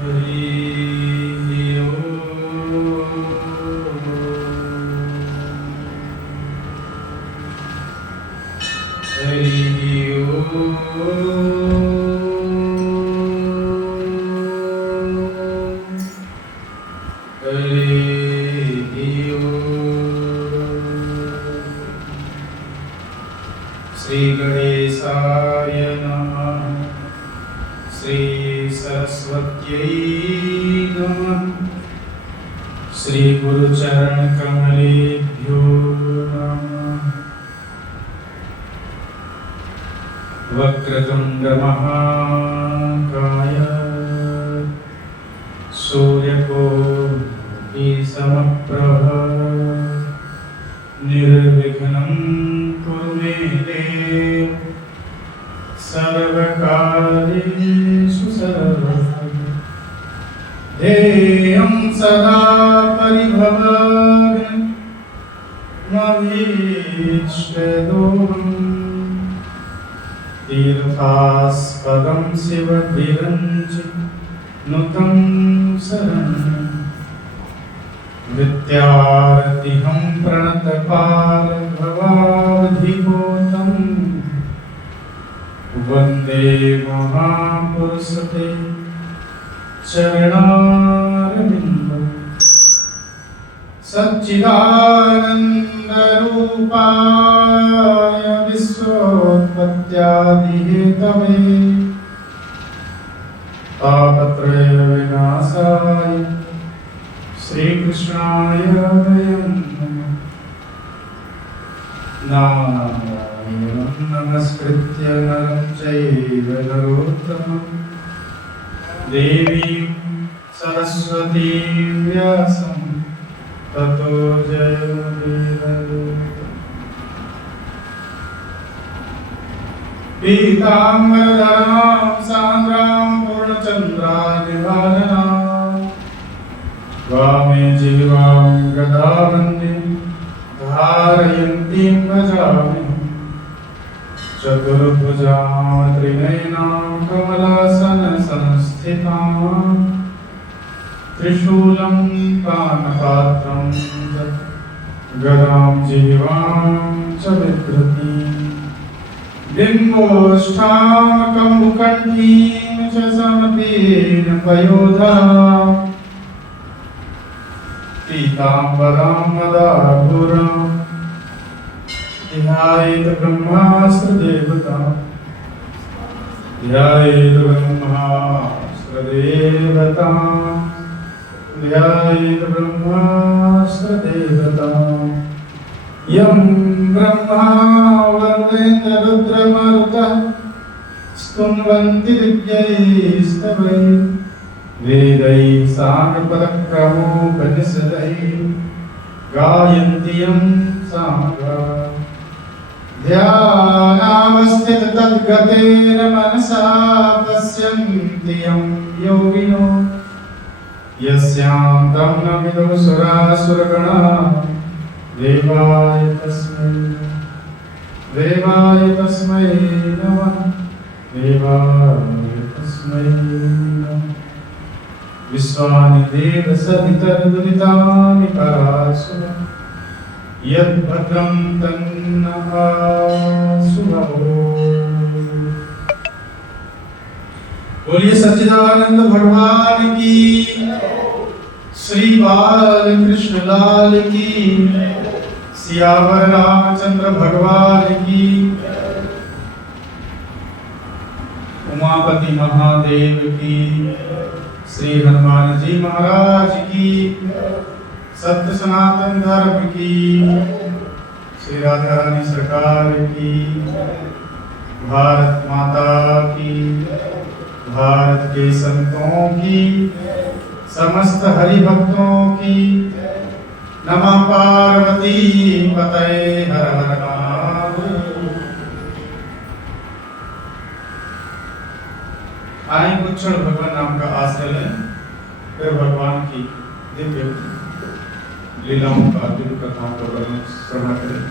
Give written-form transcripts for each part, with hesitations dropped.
श्री गणेशाय नमः। श्री सरस्वत्यै नमः। श्री गुरुचरण कमलेभ्यो नमः। वक्रतुंड महाकाय सूर्यकोटि समप्रभ निर्विघ्नं कुरु मे देव सर्वकार्येषु सर्वदा। ध्येयं सदा परिभवग्नं ममीष्टदोषम् तीर्थास्पदं शिवविरञ्चिनुतं शरणं विद्यार्थिहं प्रणतपालभवाधिभूतं वन्दे महापुरुषते चरणारविन्दं सच्चिदानन्दरूपाय विश्वोत्पत्त्यादिहेतवे तापत्रय विनाशाय श्रीकृष्णाय वयं नमः। नारायणं नमस्कृत्य नरं चैव नरोत्तमं देवीं सरस्वतीं व्यासं ततो जयमुदीरये। पीताम्बरधरां सान्द्रां पूर्णचन्द्रार्कभाजनां वामे जीवां गदावन्दे धारयन्तीं भजामि। चतुर्भुजां त्रिनयनां कमलासनसंस्थितां त्रिशूलं पानपात्रं गदां जीवां च बिभ्रतीं बिम्बोष्ठामकमुकण्ठीं च समपीन पयोधाम् पीताम्बरां मदाभूरां ध्यायेत् ब्रह्मास्त्रदेवतां ध्यायेत् ब्रह्मास्त्रदेवतां ध्यायेत् ब्रह्मास्त्रदेवतां यं ब्रह्मा वरुणेन्द्ररुद्रमरुतः स्तुवन्ति दिव्यैस्तवैः वेदैः साङ्गपदक्रमोपनिषदैः गायन्ति यं सामगाः। ध्यानावस्थिततद्गतेन मनसा पश्यन्ति यं योगिनो यस्यान्तं न विदुषुरासुरगणाः देवाय तस्मै नमः। देवाय तस्मै नमः। विश्वानि देव सवितर्दुरितानि परासु यद्भद्रं तन्नःसु बोलिए सच्चिदानंद भगवान की, श्री बालकृष्ण लाल की, सियावर रामचंद्र भगवान की, उमापति महादेव की, श्री हनुमान जी महाराज की, सत्य सनातन धर्म की, श्री राधा रानी सरकार की, भारत माता की, भारत के संतों की, समस्त हरि भक्तों की। नमः पार्वती पतये हर हर महादेव। आए कुछ क्षण भगवान नाम का आश्रय लें, फिर भगवान की दिव्य लीलाओं का दिव्य कथाओं का वर्णन श्रवण करें।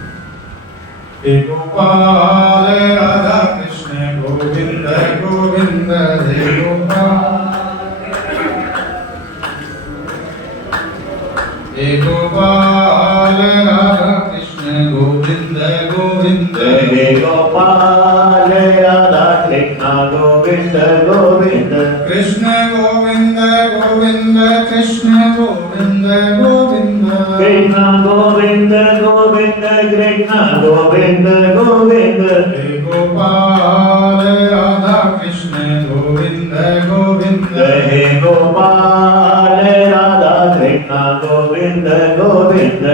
हे गोपाल राधा कृष्ण गोविंद गोविंद हे गोपाल हे गोपाल राधा कृष्ण गोविंद गोविंद हे गोपाल राधा कृष्ण गोविंद गोविंद कृष्ण गोविंद गोविंद कृष्ण गोविंद गोविंद कृष्ण गोविंद गोविंद कृष्ण गोविंद गोविंद हे गोपाल राधा कृष्ण गोविंद गोविंद हे गोपाल राधा कृष्ण गोविंद गोविंद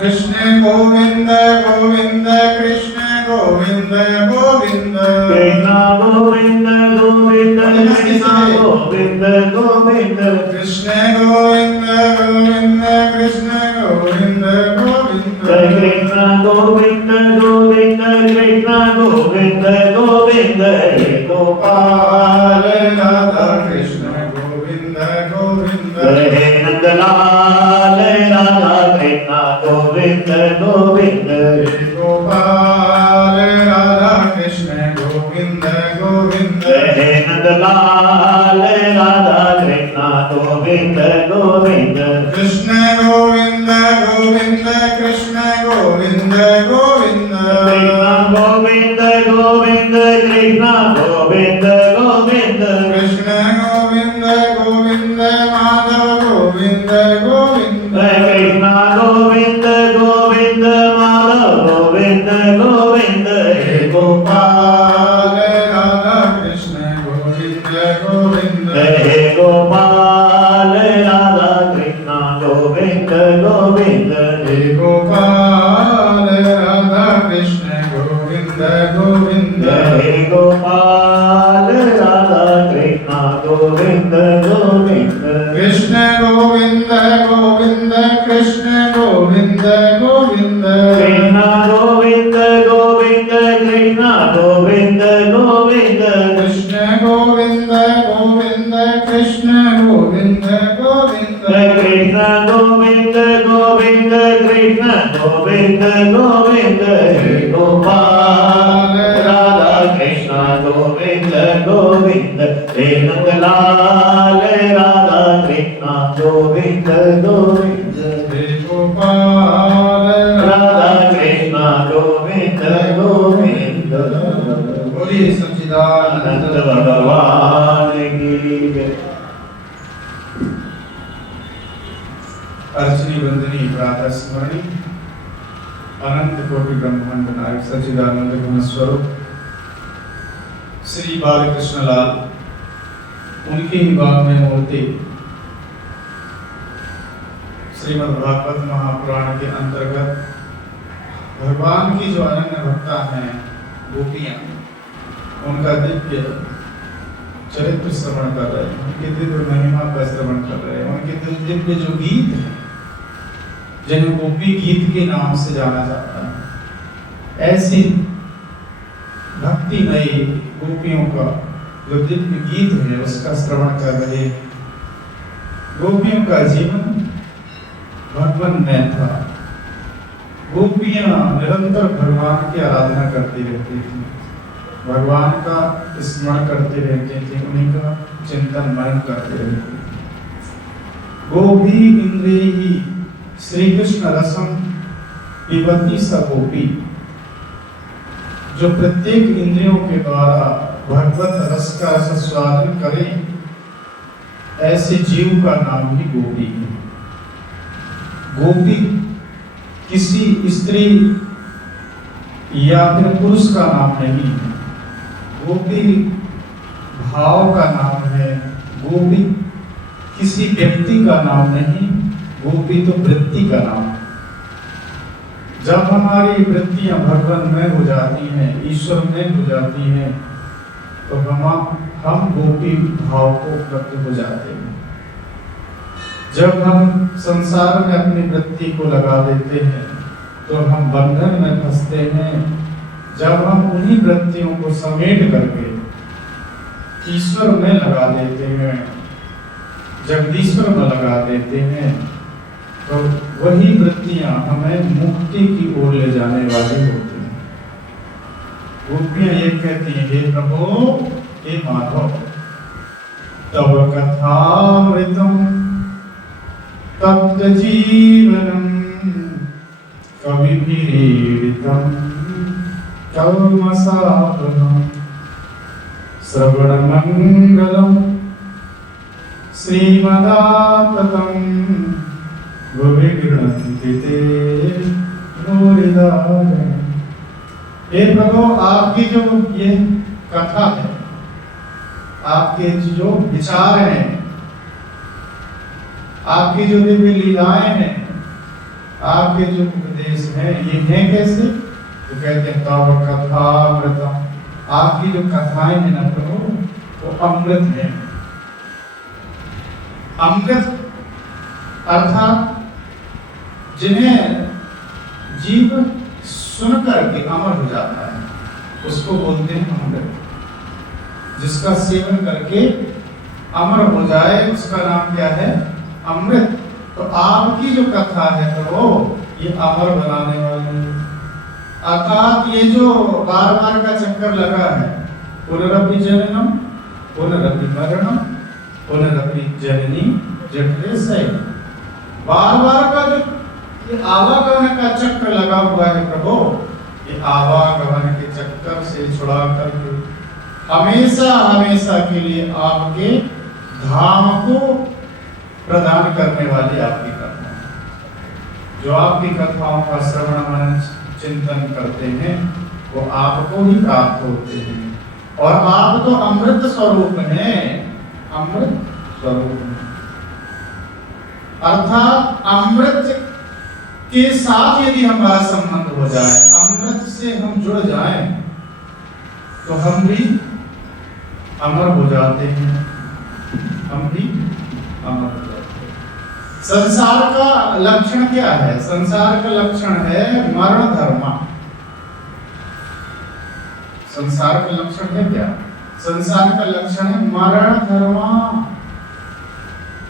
कृष्ण गोविंद गोविंद कृष्ण गोविंद गोविंद कृष्ण गोविंद गोविंद कृष्ण गोविंद गोविंद कृष्ण गोविंद गोविंद कृष्ण गोविंद गोविंद कृष्ण गोविंद गोविंद कृष्ण गोविंद गोविंद हे गोपाल राधा कृष्ण गोविंद गोविंद हे नंदलाल राधा कृष्ण गोविंद गोविंद हे गोपाल राधा कृष्ण गोविंद गोविंद हे नंदलाल राधा कृष्ण गोविंद गोविंद कृष्ण गोविंद गोविंद कृष्ण गोविंद गोविंद गोविंद गोविंद कृष्ण गोविंद गोविंद कृष्ण गोविंद गोविंद माधव गोविंद गोविंद कृष्ण गोविंद गोविंद माधव गोविंद गोविंद हे गोपाल राधा कृष्ण गोविंद गोविंद हे गोपाल राधा कृष्ण गोविंद गोविंद हे गोपाल राधा कृष्ण गोविंद गोविंद हे गोपाल राधा कृष्ण गोविंद गोविंद कृष्ण गोविंद गोविंद कृष्ण गोविंद गोविंद कृष्ण गोविंद गोविंद कृष्ण गोविंद गोविंद कृष्ण गोविंद गोविंद कृष्ण गोविंद गोविंद कृष्ण गोविंद गोविंद कृष्ण गोविंद गोविंद हे गोपाल राधा कृष्ण गोविंद गोविंद हे नंदलाल राधा कृष्ण गोविंद गोविंद हे गोपाल राधा कृष्ण गोविंद गोविंद बोलिए सच्चिदानंद अनंत भगवान की जय। अर्चनी वंदनी प्रातः स्मरणी अनंत कोटि ब्रह्मांड नायक सच्चिदानंद घन स्वरूप श्री बालकृष्ण लाल उनकी ही बाग में मूर्ति श्रीमद् भागवत महापुराण के अंतर्गत भगवान की जो अनन्य भक्ता हैं गोपियां उनका दिव्य चरित्र श्रवण कर रहे हैं, उनके दिव्य महिमा का श्रवण कर रहे हैं, उनके दिव्य जो गीत हैं जिन्हें गोपी गीत के नाम से जाना जाता है, ऐसी भक्तिमयी गोपियों का जो दिव्य गीत है उसका श्रवण कर रहे हैं। गोपियों का जीवन भगवान में था। गोपियां निरंतर भगवान की आराधना करती रहती थी, भगवान का स्मरण करते रहते थे, उन्हीं का चिंतन मनन करते रहते थे। गोपी इंद्रियी श्री कृष्ण रसम पिबती स गोपी, जो प्रत्येक इंद्रियों के द्वारा भगवत रस का स्वादन करे ऐसे जीव का नाम ही गोपी है। गोपी किसी स्त्री या फिर पुरुष का नाम नहीं है, गोपी भाव का नाम है। गोपी किसी व्यक्ति का नाम नहीं, गोपी तो वृत्ति का नाम है। जब हमारी वृत्तियां भगवान में हो जाती हैं, ईश्वर में हो जाती हैं, तो हम गोपी भाव को उपलब्ध हो जाते हैं। जब हम संसार में अपनी वृत्ति को लगा देते हैं तो हम बंधन में फंसते हैं। जब हम उन्हीं वृत्तियों को समेट करके ईश्वर में लगा देते हैं, जगदीश्वर में लगा देते हैं, तो वही वृत्तियां हमें मुक्ति की ओर ले जाने वाली होती हैं। गोपियां ये कहती हैं, हे प्रभु, हे माधव, तव कथामृतम तप्त तप्त जीवनम कविभिरीडितम कल्मषापहम् श्रवणमंगलम् श्रीमदाततं भुवि गृह्णन्ति ते भूरिदा जनाः। हे प्रभु, आपकी जो ये कथा है, आपके जो विचार हैं, आपकी जो दिव्य लीलाएं हैं, आपके जो उपदेश हैं, ये हैं कैसे? तो कहते हैं तव कथामृतम्। आपकी जो कथाएं हैं ना प्रभु, वो अमृत है। अमृत अर्थात जिन्हें जीव सुन करके अमर हो जाता है, उसको बोलते हैं अमृत। जिसका सेवन करके अमर हो जाए, उसका नाम क्या है? अमृत। तो आपकी जो कथा है तो ये अमर बनाने वाली है। अर्थात ये जो बार बार का चक्कर लगा है, पुनरपि जननम पुनरपि मरणम पुनरपि जननी जठरे शयनम, बार बार का जो ये आवागमन का चक्र लगा हुआ है प्रभु, ये आवागमन के चक्कर से छुड़ा करके हमेशा हमेशा के लिए आपके धाम को प्रदान करने वाली आपकी कथा है। जो आपकी कथाओं का श्रवण मनन चिंतन करते हैं, वो आपको ही प्राप्त होते हैं। और आप तो अमृत स्वरूप हैं, अमृत स्वरूप हैं। अर्थात अमृत के साथ यदि हमारा संबंध हो जाए, अमृत से हम जुड़ जाएं, तो हम भी अमर हो जाते हैं, हम भी अमर हो जाते हैं। संसार का लक्षण क्या है? संसार का लक्षण है मरण धर्म। संसार का लक्षण है क्या? संसार का लक्षण है मरण धर्म।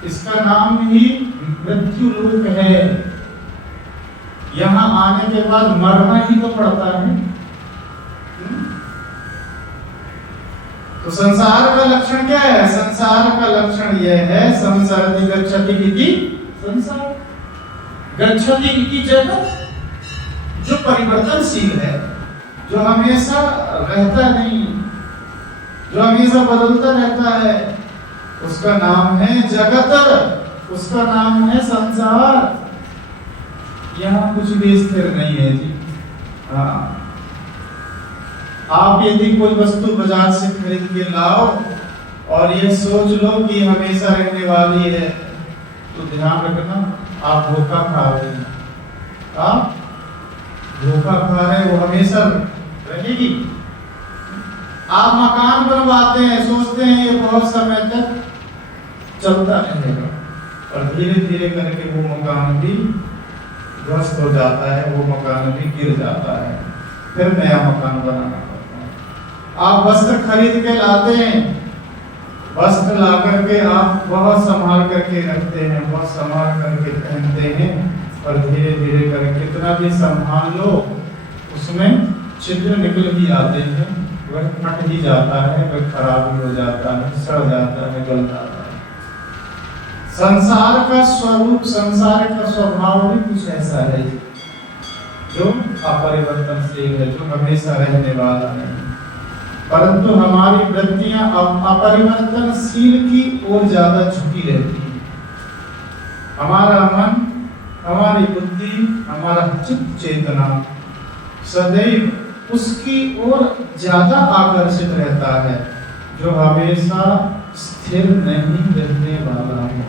इसका नाम ही मृत्यु लोक है। यहाँ आने के बाद मरना ही तो पड़ता है। तो संसार का लक्षण क्या है? संसार का लक्षण यह है संसरति गच्छति इति संसार, गच्छति इति जगत, जो परिवर्तनशील है, जो हमेशा रहता नहीं, जो हमेशा बदलता रहता है, उसका नाम है जगत, उसका नाम है संसार। यहाँ कुछ भी स्थिर नहीं है जी। हाँ, आप यदि कोई वस्तु बाजार से खरीद के लाओ और ये सोच लो कि हमेशा रहने वाली है, तो ध्यान रखना आप धोखा खा रहे हैं। आप धोखा खा रहे हैं, वो हमेशा रहेगी। आप मकान बनवाते हैं, सोचते हैं ये बहुत समय तक चलता रहेगा, और धीरे धीरे करके वो मकान भी ध्वस्त हो जाता है, वो मकान भी गिर जाता है, फिर नया मकान बनाना पड़ता है। आप वस्त्र खरीद के लाते हैं, वस्त्र ला करके आप बहुत संभाल करके रखते हैं, बहुत संभाल करके पहनते हैं, और धीरे धीरे करके कितना भी संभाल लो, उसमें छिद्र निकल ही आते हैं, वह फट ही जाता है, वह खराब ही हो जाता है, सड़ जाता है, गल जाता है। संसार का स्वरूप, संसार का स्वभाव भी कुछ ऐसा है जो अपरिवर्तनशील है, जो हमेशा रहने वाला नहीं। परंतु हमारी वृत्तियां अपरिवर्तनशील की ओर ज्यादा झुकी रहती है। हमारा मन, हमारी बुद्धि, हमारा चित्त चेतना सदैव उसकी ओर ज्यादा आकर्षित रहता है, जो हमेशा स्थिर नहीं रहने वाला है।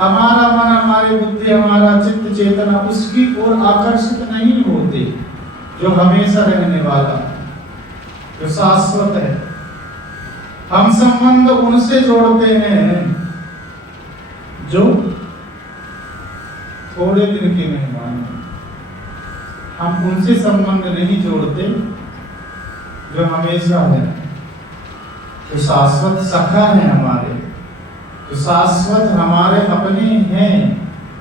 हमारा मन, हमारी बुद्धि, हमारा चित्त चेतना उसकी ओर आकर्षित नहीं होते, जो हमेशा रहने वाला है, जो शाश्वत है। हम संबंध उनसे जोड़ते हैं जो थोड़े दिन के मेहमान हैं। हम उनसे संबंध नहीं जोड़ते जो हमेशा है, जो शाश्वत सखा है हमारे, जो शाश्वत हमारे अपने हैं,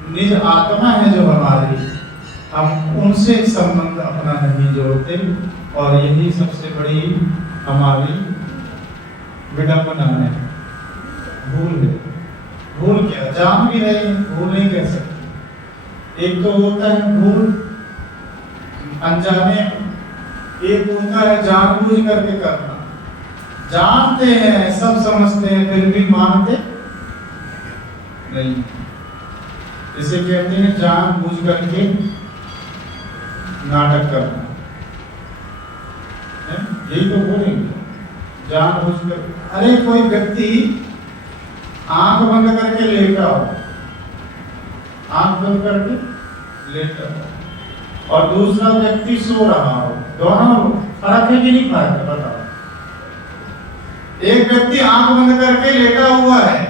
निज आत्मा है जो हमारी, हम उनसे संबंध अपना नहीं जोड़ते। और यही सबसे बड़ी हमारी विडंबना है, भूल है। भूल क्या, जान भी रहे हैं, भूल नहीं कह सकते। एक तो होता है भूल अनजाने, एक होता है जानबूझ करके करना। जानते हैं, सब समझते हैं, फिर भी मानते नहीं। इसे कहते हैं जानबूझ करके नाटक करना। यही तो बोलेंगे, जानबूझ कर। अरे कोई व्यक्ति आंख बंद करके लेटा हो, आंख बंद करके लेटा हो, और दूसरा व्यक्ति सो रहा हो, दोनों फर्क है कि नहीं फर्क है, बताओ। एक व्यक्ति आंख बंद करके लेटा हुआ है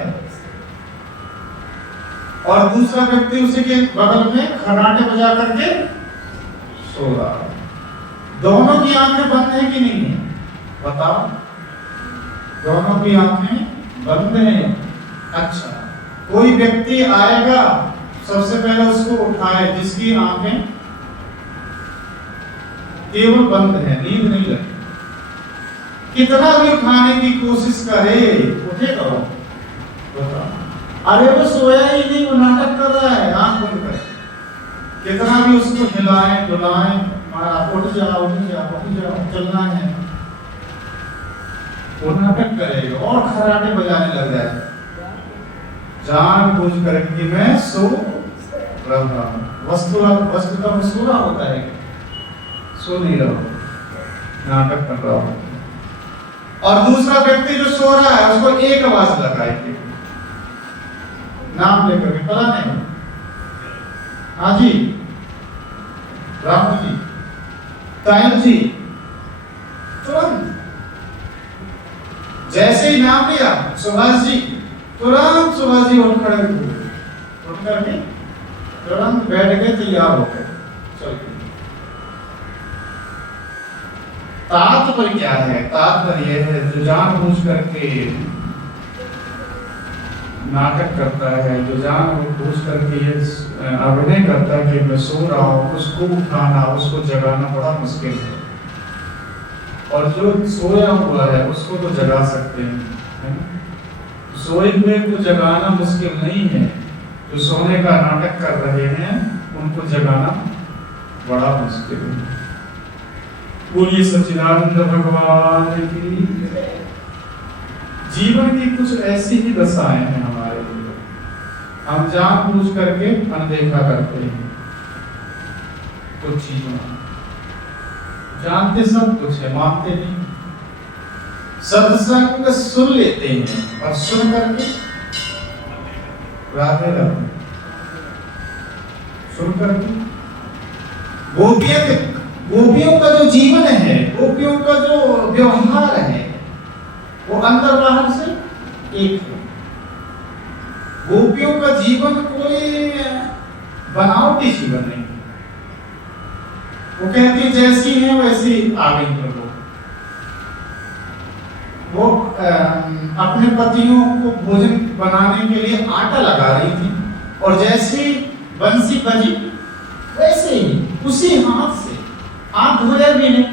और दूसरा व्यक्ति उसी के बगल में खर्राटे बजा करके सो रहा है। दोनों की आंखें बंद है कि नहीं है, बताओ। दोनों की आंखें बंद हैं। अच्छा, कोई व्यक्ति आएगा, सबसे पहले उसको उठाए जिसकी आंखें केवल बंद है, नींद नहीं लगी। कितना भी उठाने की कोशिश करे, उठेगा वो, बताओ। अरे वो सोया ही नहीं, वो नाटक कर रहा है आंख बंद कर। कितना भी उसको हिलाएं डुलाएं, उठ जाओ उठ जाओ उठ जाओ, चलना है, वो नाटक करेगा और खर्राटे बजाने लग जाएगा, जानबूझ करके कि मैं सो रहा हूं। वस्तुतः वो सो रहा होता है, सो नहीं रहा, नाटक कर रहा हो। और दूसरा व्यक्ति जो सो रहा है उसको एक आवाज लगाएगी, नाम लेकर के, पता नहीं, हाँ जी राम जी, तायल जी, तुरंत जैसे ही नाम लिया सुभाष जी, तुरंत सुभाष जी उठ खड़े हुए, उठ करके तुरंत बैठ गए, तैयार हो गए, चल गए। तात्पर्य क्या है? तात्पर्य यह है जो जानबूझ करके नाटक करता है, जो जानबूझ करके ये अभिनय करता है कि मैं सो रहा हूँ, उसको उठाना, उसको जगाना बड़ा मुश्किल है। और जो सोया हुआ है उसको तो जगा सकते हैं, है ना? सोए हुए को जगाना मुश्किल नहीं है, जो सोने का नाटक कर रहे हैं उनको जगाना बड़ा मुश्किल है। बोलिए सच्चिदानंद भगवान की। जीवन की कुछ ऐसी ही दशाएं हैं हमारे लिए, हम जानबूझ करके अनदेखा करते हैं कुछ चीजों, जानते सब कुछ है, मानते नहीं। सत्संग सुन लेते हैं और सुन करके राधे राधे सुन करके। गोपियों का जो जीवन है, गोपियों का जो व्यवहार है, वो अंदर बाहर से एक है। गोपियों का जीवन कोई बनावटी जीवन नहीं, वो कहती जैसी है वैसी आ गई प्रभु। वो अपने पतियों को भोजन बनाने के लिए आटा लगा रही थी, और जैसी बंसी बजी वैसे ही उसी हाथ से, हाथ धोया भी नहीं,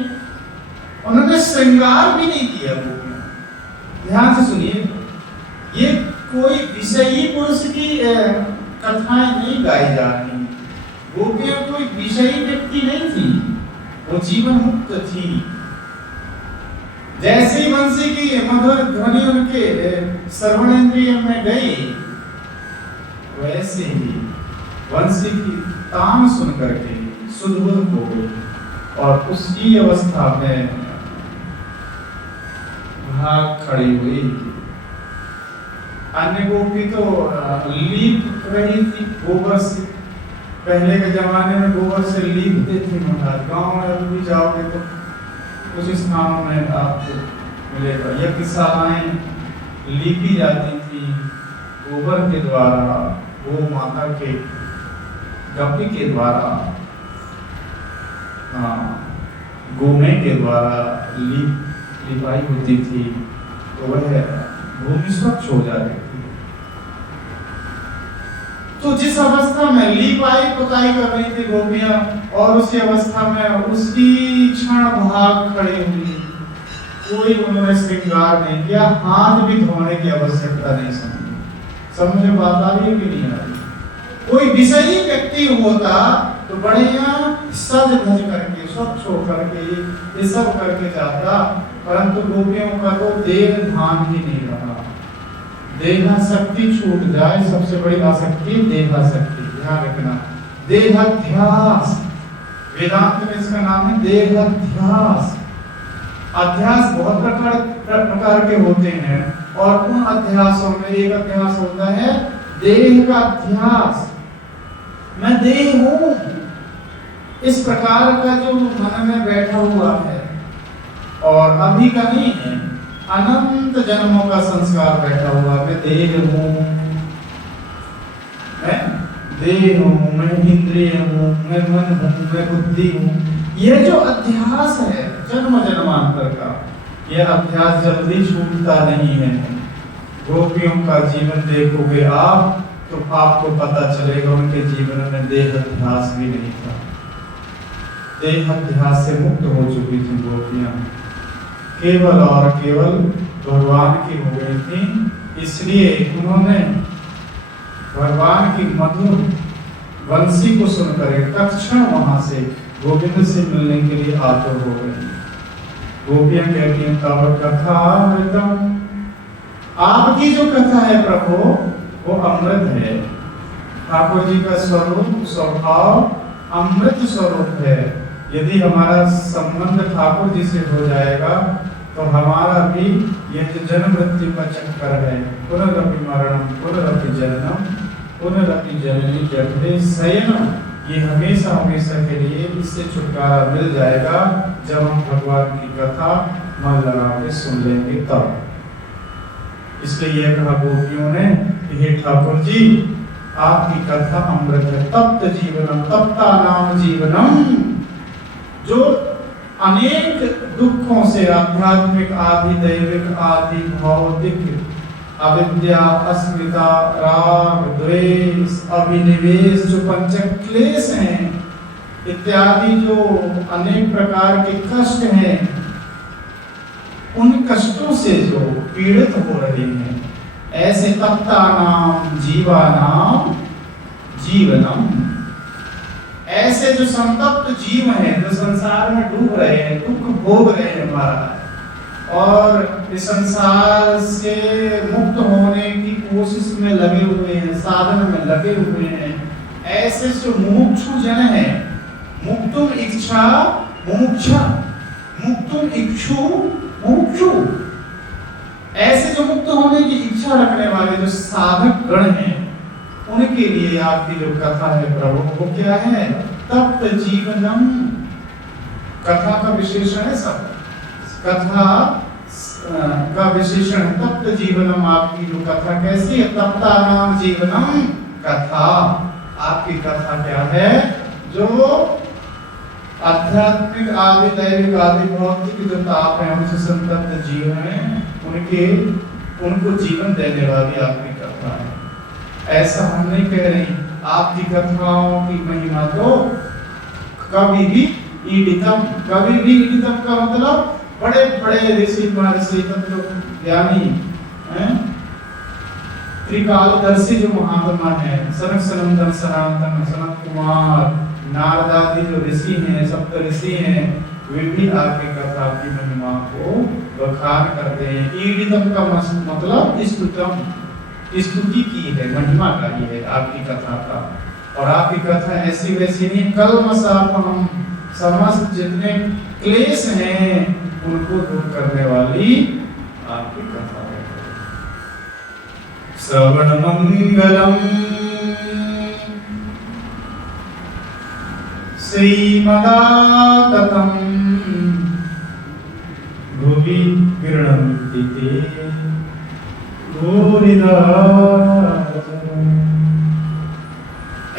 उन्होंने श्रृंगार भी नहीं किया। गोपियां ध्यान से सुनिए, ये कोई विषयी पुरुष की कथाएं नहीं गाई जा रही। गोपियां कोई विषयी व्यक्ति नहीं थी, वो जीवन मुक्त थी। जैसे ही बंसी की मधुर ध्वनि उनके श्रवणेंद्रिय में गई, वैसे ही बंसी की तान सुन करके सुध-बुध हो गई, और उसी अवस्था में भाग खड़ी हुई। अन्य गोपी तो लीप रही थी गोबर से, पहले के जमाने में गोबर से लीपते थे महाराज। गांव में अभी जाओगे तो कुछ स्थानों में आपको मिलेगा, यज्ञशालाएं लीपी जाती थी गोबर के द्वारा, गो माता के गप्पी के द्वारा, हाँ गोमे के द्वारा लिपाई होती थी, तो वह भूमि स्वच्छ हो जाती थी। तो जिस अवस्था में लिपाई पुताई कर रही थी गोपियां, और उसी अवस्था में उसी क्षण भाग खड़े हुई, कोई उन्होंने श्रृंगार नहीं किया, हाथ भी धोने की आवश्यकता नहीं समझी। समझ में बात आ रही है कि नहीं आ रही? कोई विषयी व्यक्ति होता तो बढ़िया सज धज करके स्वच्छ होकर के ये सब करके जाता, परंतु गोपियों का तो देह ध्यान ही नहीं रहा। देहासक्ति छूट जाए, सबसे बड़ी आसक्ति देहासक्ति, ध्यान रखना। देहाध्यास, वेदांत में इसका नाम है देहाध्यास। अध्यास बहुत प्रकार के होते हैं और उन अध्यासों में एक अध्यास होता है देह का अध्यास। मैं देह हूं, इस प्रकार का जो मन में बैठा हुआ है और अभी का नहीं है, अनंत जन्मों का संस्कार बैठा हुआ। मैं देह हूं, मैं देह हूं, मैं इंद्रिय हूं, मैं मन हूं, मैं बुद्धि हूं। यह जो अध्यास है जन्म जन्मांतर का, यह अध्यास जल्दी छूटता नहीं है। गोपियों का जीवन देखोगे आप तो आपको पता चलेगा उनके जीवन में देहाध्यास भी नहीं था। देहाध्यास से मुक्त हो चुकी थी गोपियां, केवल और केवल भगवान की हो गई थी। इसलिए उन्होंने भगवान की मधुर वंशी को सुनकर तत्क्षण वहां से गोविंद से मिलने के लिए आतुर हो गए। गोपियां कहती हैं तब कथा अमृतम, आपकी जो कथा है प्रभु वो अमृत है। ठाकुर जी का स्वरूप स्वभाव अमृत स्वरूप है। यदि हमारा संबंध ठाकुर जी से हो जाएगा तो हमारा भी यह जो जन्म मृत्यु का चक्कर है, पुनरपि मरणम पुनरपि जननम पुनरपि जननी जठरे शयनम, ये हमेशा हमेशा के लिए इससे छुटकारा मिल जाएगा जब हम भगवान की कथा मन लगा के सुन लेंगे तब। इसलिए यह कहा गोपियों ने, हे ठाकुर जी आपकी कथा अमृत है। तप्त जीवनम, तप्ता नाम जीवनम, जो अनेक दुखों से आध्यात्मिक आदि दैविक आदि भौतिक अविद्या अस्मिता राग द्वेष अभिनिवेश जो पंचक क्लेश हैं इत्यादि जो अनेक प्रकार के कष्ट हैं, उन कष्टों से जो पीड़ित हो रहे हैं, ऐसे तप्ता नाम जीवानाम जीवनम, ऐसे जो संतप्त जीव हैं जो संसार में डूब रहे हैं, दुख भोग रहे हैं महाराज, और इस संसार से मुक्त होने की कोशिश में लगे हुए हैं, साधन में लगे हुए हैं, ऐसे जो मुमुक्षु जन हैं, मुक्तुम इच्छा मुमुक्षा, मुक्तुम इक्षु मुमुक्षु, ऐसे जो मुक्त होने की इच्छा रखने वाले जो साधक गण हैं, उनके लिए आपकी जो कथा है प्रभु वो क्या है? तप्त जीवनम। कथा का विशेषण है सब, कथा का विशेषण है तप्त जीवनम। आपकी जो कथा कैसी है? तप्ता नाम जीवनम कथा। आपकी कथा क्या है? जो आध्यात्मिक आदि दैविक आदि भौतिक जो ताप है उनसे संतप्त जीव हैं, उनको जीवन देने वाली आपकी कथा है। ऐसा हम नहीं कह रहे, आपकी कथाओं की महिमा तो कभी भी ईडितम, कभी भी ईडितम का मतलब बड़े बड़े ऋषि महर्षि तत्व ज्ञानी हैं, त्रिकालदर्शी जो महात्मा है, सनक सनंदन सनातन सनत कुमार नारद आदि जो ऋषि हैं, सप्त ऋषि हैं, वे भी आपकी कथा की महिमा को बखान करते हैं। ईडितम का मतलब स्तुतम, स्तुति की है, महिमा का ही है आपकी कथा का। और आपकी कथा ऐसी वैसी नहीं, कल्मषापहम, समस्त जितने क्लेश हैं उनको दूर करने वाली आपकी कथा है। श्रवण मंगलम श्रीमदाततं भुवि गृह्णन्ति ते भूरिदा।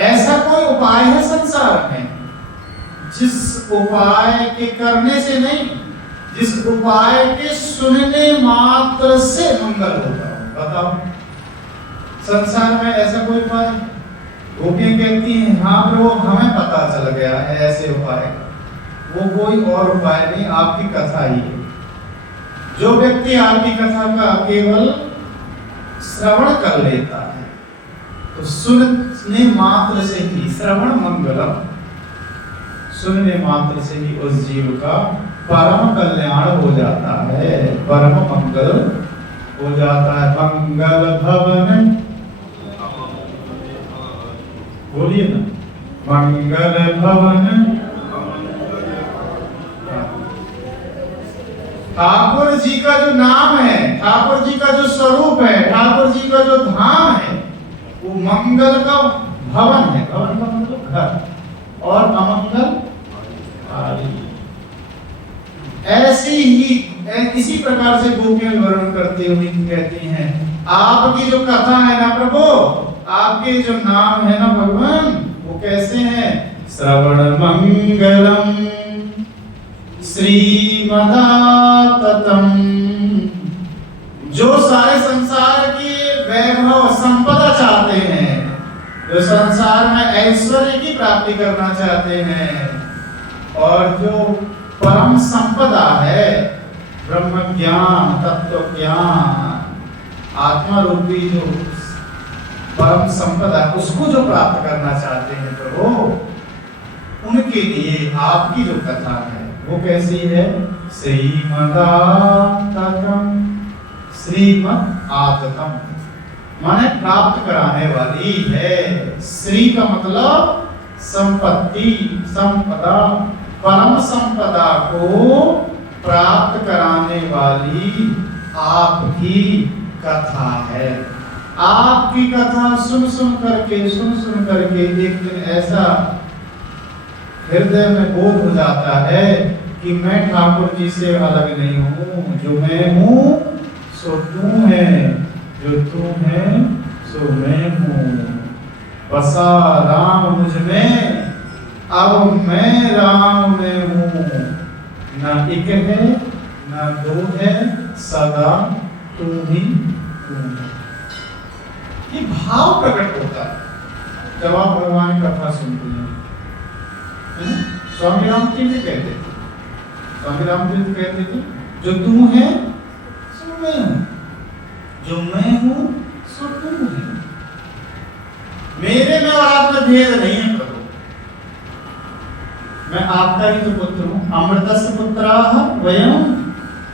ऐसा कोई उपाय है संसार में जिस उपाय के करने से नहीं, जिस उपाय के सुनने मात्र से मंगल होता हो? बताओ, संसार में ऐसा कोई उपाय? गोपियां कहती हैं हाँ प्रभु हमें पता चल गया है ऐसे उपाय, वो कोई और उपाय नहीं, आपकी कथा ही है। जो व्यक्ति आपकी कथा का केवल श्रवण कर लेता है तो सुनने मात्र से ही, श्रवण मंगलम, सुनने मात्र से ही उस जीव का परम कल्याण हो जाता है, परम मंगल हो जाता है। मंगल भवन, बोलिए ना, मंगल भवन। ठाकुर जी का जो नाम है, ठाकुर जी का जो स्वरूप है, ठाकुर जी का जो धाम है, वो मंगल का भवन है। भवन का मतलब घर, और अमंगल आदि। ऐसी ही इसी प्रकार से गोपियां वर्णन करते हुए कहती हैं, आपकी जो कथा है ना प्रभु, आपके जो नाम है ना भगवान, वो कैसे हैं? श्रवण मंगलम श्रीमदाततम। जो सारे संसार की वैभव संपदा चाहते हैं, जो संसार में ऐश्वर्य की प्राप्ति करना चाहते हैं, और जो परम संपदा है, ब्रह्म ज्ञान, तत्व ज्ञान, आत्मा रूपी जो परम संपदा, उसको जो प्राप्त करना चाहते हैं प्रभु, उनके लिए आपकी जो कथा है वो कैसी है? श्रीमदाततम, श्रीमद आततम माने प्राप्त कराने वाली है। श्री का मतलब संपत्ति, संपदा, परम संपदा को प्राप्त कराने वाली आपकी कथा है। आपकी कथा सुन सुन करके एक दिन ऐसा हृदय में बोध हो जाता है कि मैं ठाकुर जी से अलग नहीं हूँ। जो मैं हूँ सो तू है, जो तू है सो मैं हूँ। बसा राम मुझ में, अब मैं राम में हूँ। न एक है न दो है, सदा तू ही तू है। ये भाव प्रकट होता है जब आप भगवान की कथा सुनते हैं। स्वामी रामचंद्र जी कहते थे, स्वामी रामचंद्र कहते थे, जो तू है सो मैं हूं, जो मैं हूं सो तू है। मेरे में और आप में भेद नहीं है प्रभु। मैं आपका ही तो पुत्र हूं। अमृतस्य पुत्राः वयम्,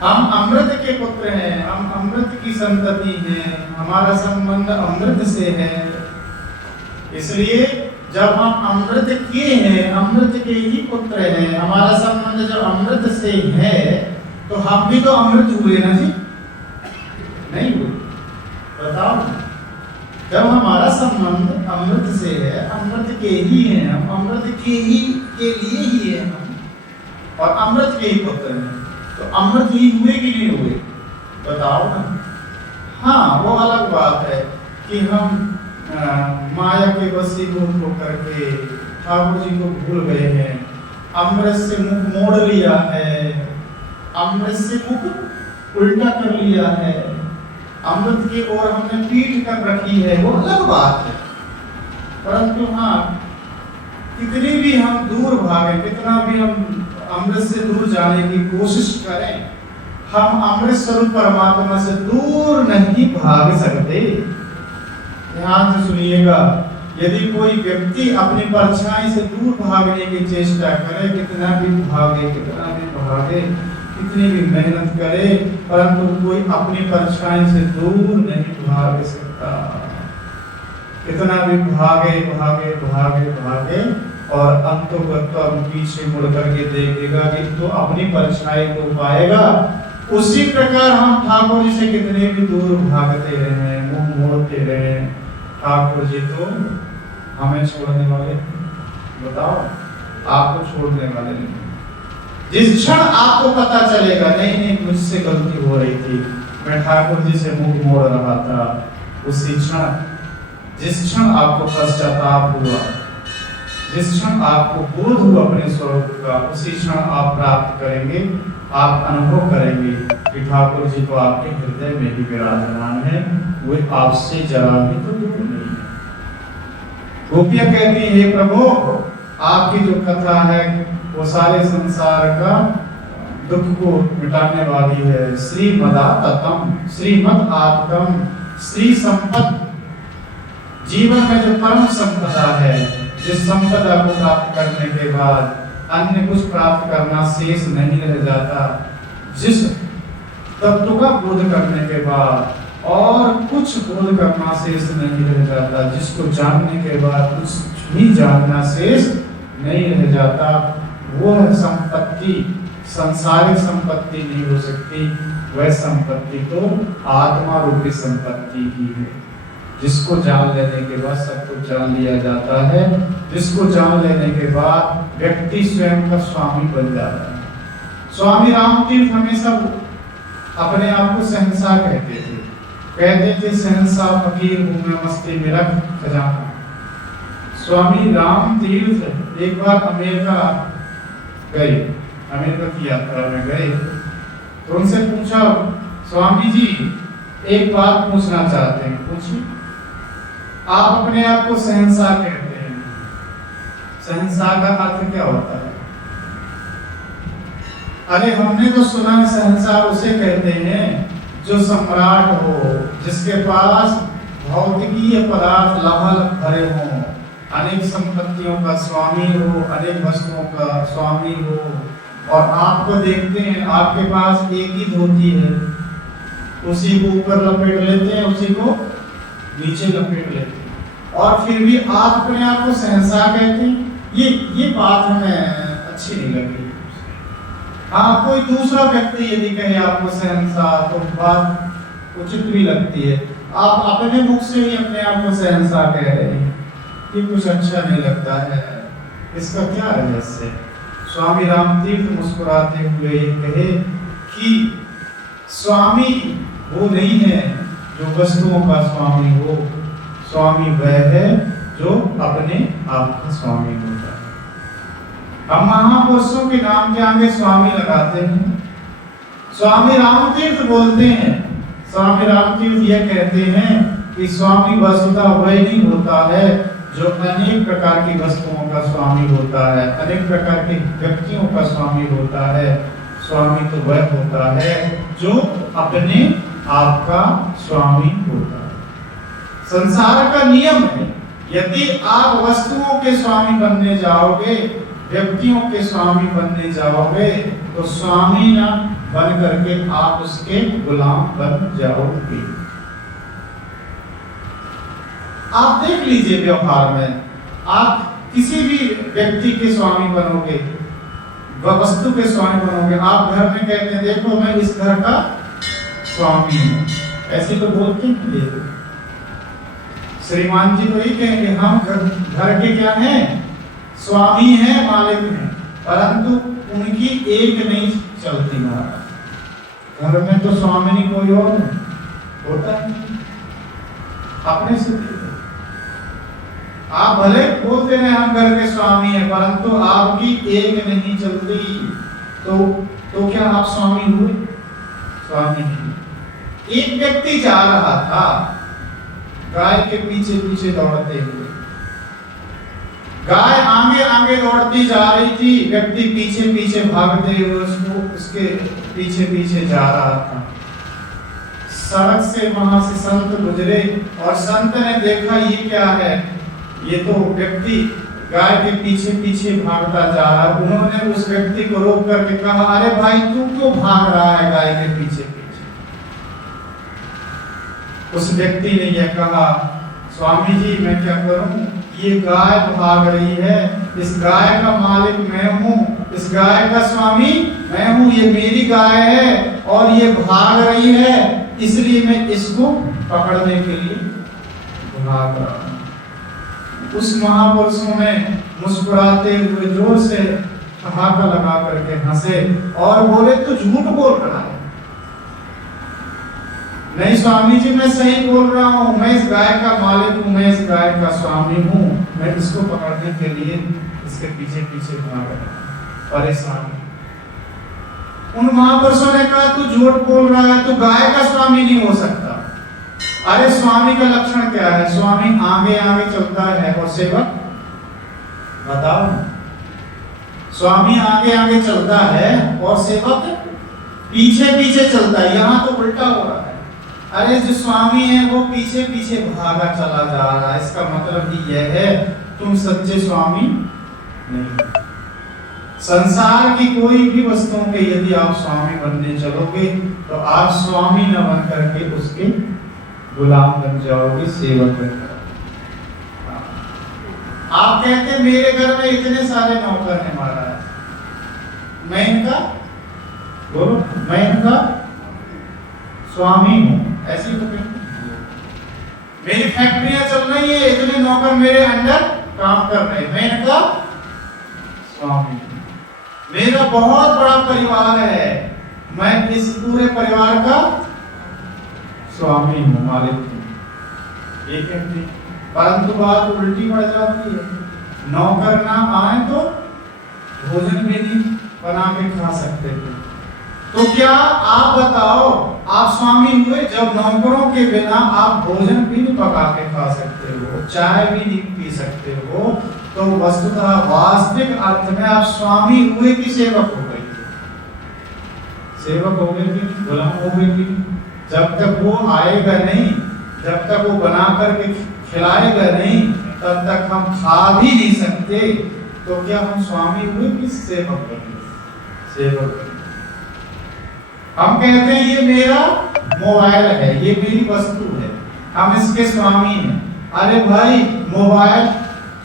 हम अमृत के पुत्र हैं, हम अमृत की संतति हैं, हमारा संबंध अमृत से है। इसलिए जब हम अमृत के हैं, अमृत के ही पुत्र हैं, हमारा संबंध जब अमृत से है, तो हम भी तो अमृत हुए ना जी? नहीं हुए? बताओ, जब हमारा संबंध अमृत से है, अमृत के ही हैं हम, अमृत के लिए ही है हम, और अमृत के ही पुत्र हैं, तो अमृत ही हुए कि नहीं हुए? बताओ ना। हाँ, वो अलग बात है कि हम माया के वशीभूत होकर के ठाकुर जी को भूल गए हैं, अमृत से मुख मोड़ लिया है, अमृत से मुख उल्टा कर लिया है, अमृत की ओर हमने पीठ कर रखी है, वो अलग बात है। परंतु हाँ, कितनी भी हम दूर भागे, कितना भी हम अमृत से दूर जाने की कोशिश करें, हम अमृत स्वरूप परमात्मा से दूर नहीं भाग सकते। ध्यान से सुनिएगा, यदि कोई व्यक्ति अपनी परछाई से दूर भागने की चेष्टा करे, कितना भी भागे, कितनी भी मेहनत करे, परंतु कोई अपनी परछाई से दूर नहीं भाग सकता। कितना भी भागे और अंततः पीछे मुड़ करके देखेगा कि तो अपनी परछाई को पाएगा। उसी प्रकार हम ठाकुर जी से कितने भी दूर भागते रहे, मुंह मोड़ते रहे, ठाकुर जी तो हमें छोड़ने वाले, बताओ, आपको छोड़ने वाले नहीं। जिस क्षण आपको पता चलेगा नहीं मुझसे गलती हो रही थी, मैं ठाकुर जी से मुंह मोड़ रहा था, उसी क्षण, जिस क्षण आपको पश्चाताप हुआ, जिस क्षण आपको बोध हुआ अपने स्वरूप का, उसी क्षण आप प्राप्त करेंगे, आप अनुभव करेंगे कि ठाकुर जी तो आपके हृदय में ही विराजमान है, वे आपसे जरा भी तो दूर नहीं है। गोपियां कहती हैं, हे प्रभु, आपकी जो कथा है वो सारे संसार का दुख को मिटाने वाली है। श्रीमदाततम, श्रीमद आततम, श्री संपद जीवन में जो परम संपदा है, जिस संपदा को प्राप्त करने के बाद अन्य कुछ प्राप्त करना शेष नहीं रह जाता, जिस तत्व का बोध करने के बाद और कुछ बोध करना शेष नहीं रह जाता, जिसको जानने के बाद कुछ भी जानना शेष नहीं रह जाता, वह संपत्ति सांसारिक संपत्ति नहीं हो सकती। वह संपत्ति तो आत्मा रूपी संपत्ति ही है, जिसको जान लेने के बाद सब कुछ जान लिया जाता है, जिसको जान लेने के बाद व्यक्ति स्वयं का स्वामी बन जाता है। स्वामी रामतीर्थ हमेशा अपने आप को शहंशाह कहते थे, कहते थे शहंशाह फकीर हूँ मैं, मस्ती मेरा खजाना। स्वामी रामतीर्थ एक बार अमेरिका गए, अमेरिका की यात्रा में गए, तो उनसे पूछा, स्वामी जी एक बात पूछना चाहते हैं, पूछिए। आप अपने आप को शहंशाह कहते हैं, शहंशाह का अर्थ क्या होता है? अरे हमने तो सुना है शहंशाह उसे कहते हैं जो सम्राट हो, जिसके पास भौतिकीय पदार्थ लबालब भरे हों, अनेक संपत्तियों का स्वामी हो, अनेक वस्तुओं का स्वामी हो, और आपको देखते हैं आपके पास एक ही धोती है, उसी को ऊपर लपेट लेते हैं, उसी को नीचे लपेट लेते हैं, और फिर भी आप अपने आप को शहंशाह कहते हैं। ये बात हमें अच्छी नहीं लगी। हाँ, कोई दूसरा व्यक्ति यदि कहे आपको शहंशाह तो बात उचित भी लगती है। आप अपने मुख से ही अपने आप को शहंशाह कह रहे हैं, ये कुछ अच्छा नहीं लगता है। इसका क्या रहस्य? स्वामी रामतीर्थ मुस्कुराते हुए कहे कि स्वामी वो नहीं है जो वस्तुओं का स्वामी हो, स्वामी वह है जो अपने आप का स्वामी होता है। हम महापुरुषों के नाम के आगे स्वामी लगाते हैं। स्वामी रामतीर्थ बोलते हैं, स्वामी रामतीर्थ यह कहते हैं कि स्वामी वस्तुतः वह नहीं होता है जो अनेक प्रकार की वस्तुओं का स्वामी होता है, अनेक प्रकार के व्यक्तियों का स्वामी होता है। स्वामी तो वह होता है जो अपने आप का स्वामी होता है। संसार का नियम है, यदि आप वस्तुओं के स्वामी बनने जाओगे, व्यक्तियों के स्वामी बनने जाओगे, तो स्वामी ना बन करके आप उसके गुलाम बन जाओगे। आप देख लीजिए व्यवहार में, आप किसी भी व्यक्ति के स्वामी बनोगे, वस्तु के स्वामी बनोगे। आप घर में कहते हैं देखो मैं इस घर का स्वामी हूँ, ऐसे तो बोलते हैं। श्रीमान जी तो ये कहेंगे हम घर के क्या हैं, स्वामी हैं, मालिक हैं, परंतु उनकी एक नहीं चलती महाराज। घर में तो स्वामी कोई और होता है, अपने से आप भले बोलते हैं हम घर के स्वामी हैं, परंतु आपकी एक नहीं चलती, तो क्या आप स्वामी हुए? स्वामी नहीं। एक व्यक्ति जा रहा था गाय के पीछे पीछे दौड़ते हुए, गाय आगे आगे दौड़ती जा रही थी, व्यक्ति पीछे पीछे भागते हुए उसके पीछे पीछे जा रहा था। सड़क से वहां से संत गुजरे और संत ने देखा ये क्या है, ये तो व्यक्ति गाय के पीछे पीछे भागता जा रहा है। उन्होंने उस व्यक्ति को रोक करके कहा, अरे भाई तू क्यों भाग रहा है गाय के पीछे पीछे? उस व्यक्ति ने यह कहा, स्वामी जी मैं क्या करूं, ये गाय भाग रही है, इस गाय का मालिक मैं हूँ, इस गाय का स्वामी मैं हूँ, ये मेरी गाय है और ये भाग रही है, इसलिए मैं इसको पकड़ने के लिए भाग रहा हूँ। उस महापुरुषों में मुस्कुराते हुए जोर से ठहाका लगा करके हंसे और बोले तू झूठ बोल रहा है। नहीं स्वामी जी मैं सही बोल रहा हूँ, मैं इस गाय का मालिक हूँ, मैं इस गाय का स्वामी हूँ, मैं इसको पकड़ने के लिए इसके पीछे पीछे भाग रहा हूँ, परेशान। उन महापुरुषों ने कहा तू झूठ बोल रहा है, तू गाय का स्वामी नहीं हो सकता। अरे स्वामी का लक्षण क्या है? स्वामी आगे आगे चलता है और सेवक, बताओ। स्वामी आगे आगे चलता है और सेवक पीछे पीछे चलता है, यहाँ तो उल्टा हो रहा है। अरे जो स्वामी है वो पीछे पीछे भागा चला जा रहा है, इसका मतलब ही यह है तुम सच्चे स्वामी नहीं। संसार की कोई भी वस्तुओं के यदि आप स्वामी बनने चलोगे तो आप स्वामी न बन करके उसके गुलाम बन जाओगे, सेवक बन जाओगे। आप कहते मेरे घर में इतने सारे नौकर हैं महाराज, मैं इनका बोलो, मैं इनका स्वामी हूं, ऐसी तो मेरी फैक्ट्रियां चल रही है, इतने नौकर मेरे अंडर काम कर रहे हैं, मैं इनका स्वामी हूं। मेरा बहुत बड़ा परिवार है, मैं इस पूरे परिवार का स्वामी हूं, मालिक हूं, ये कहते हैं। परंतु बात उल्टी पड़ जाती है, नौकर ना आए तो भोजन भी नहीं बना के खा सकते थे। तो क्या आप बताओ, आप स्वामी हुए जब नौकरों के बिना आप भोजन भी नहीं पका के खा सकते हो, चाय भी नहीं पी सकते हो, तो वस्तुतः वास्तविक अर्थ में आप स्वामी हुए कि सेवक हो गए? सेवक हो गए कि गुलाम हो गए कि? जब तक वो आएगा नहीं, जब तक वो बना करके खिलाएगा नहीं, तब तक हम खा भी नहीं सकते। तो क्या हम स्वामी हुए कि सेवक बने? सेवक बने। हम कहते हैं ये मेरा मोबाइल है, ये मेरी वस्तु है, हम इसके स्वामी हैं। अरे भाई, मोबाइल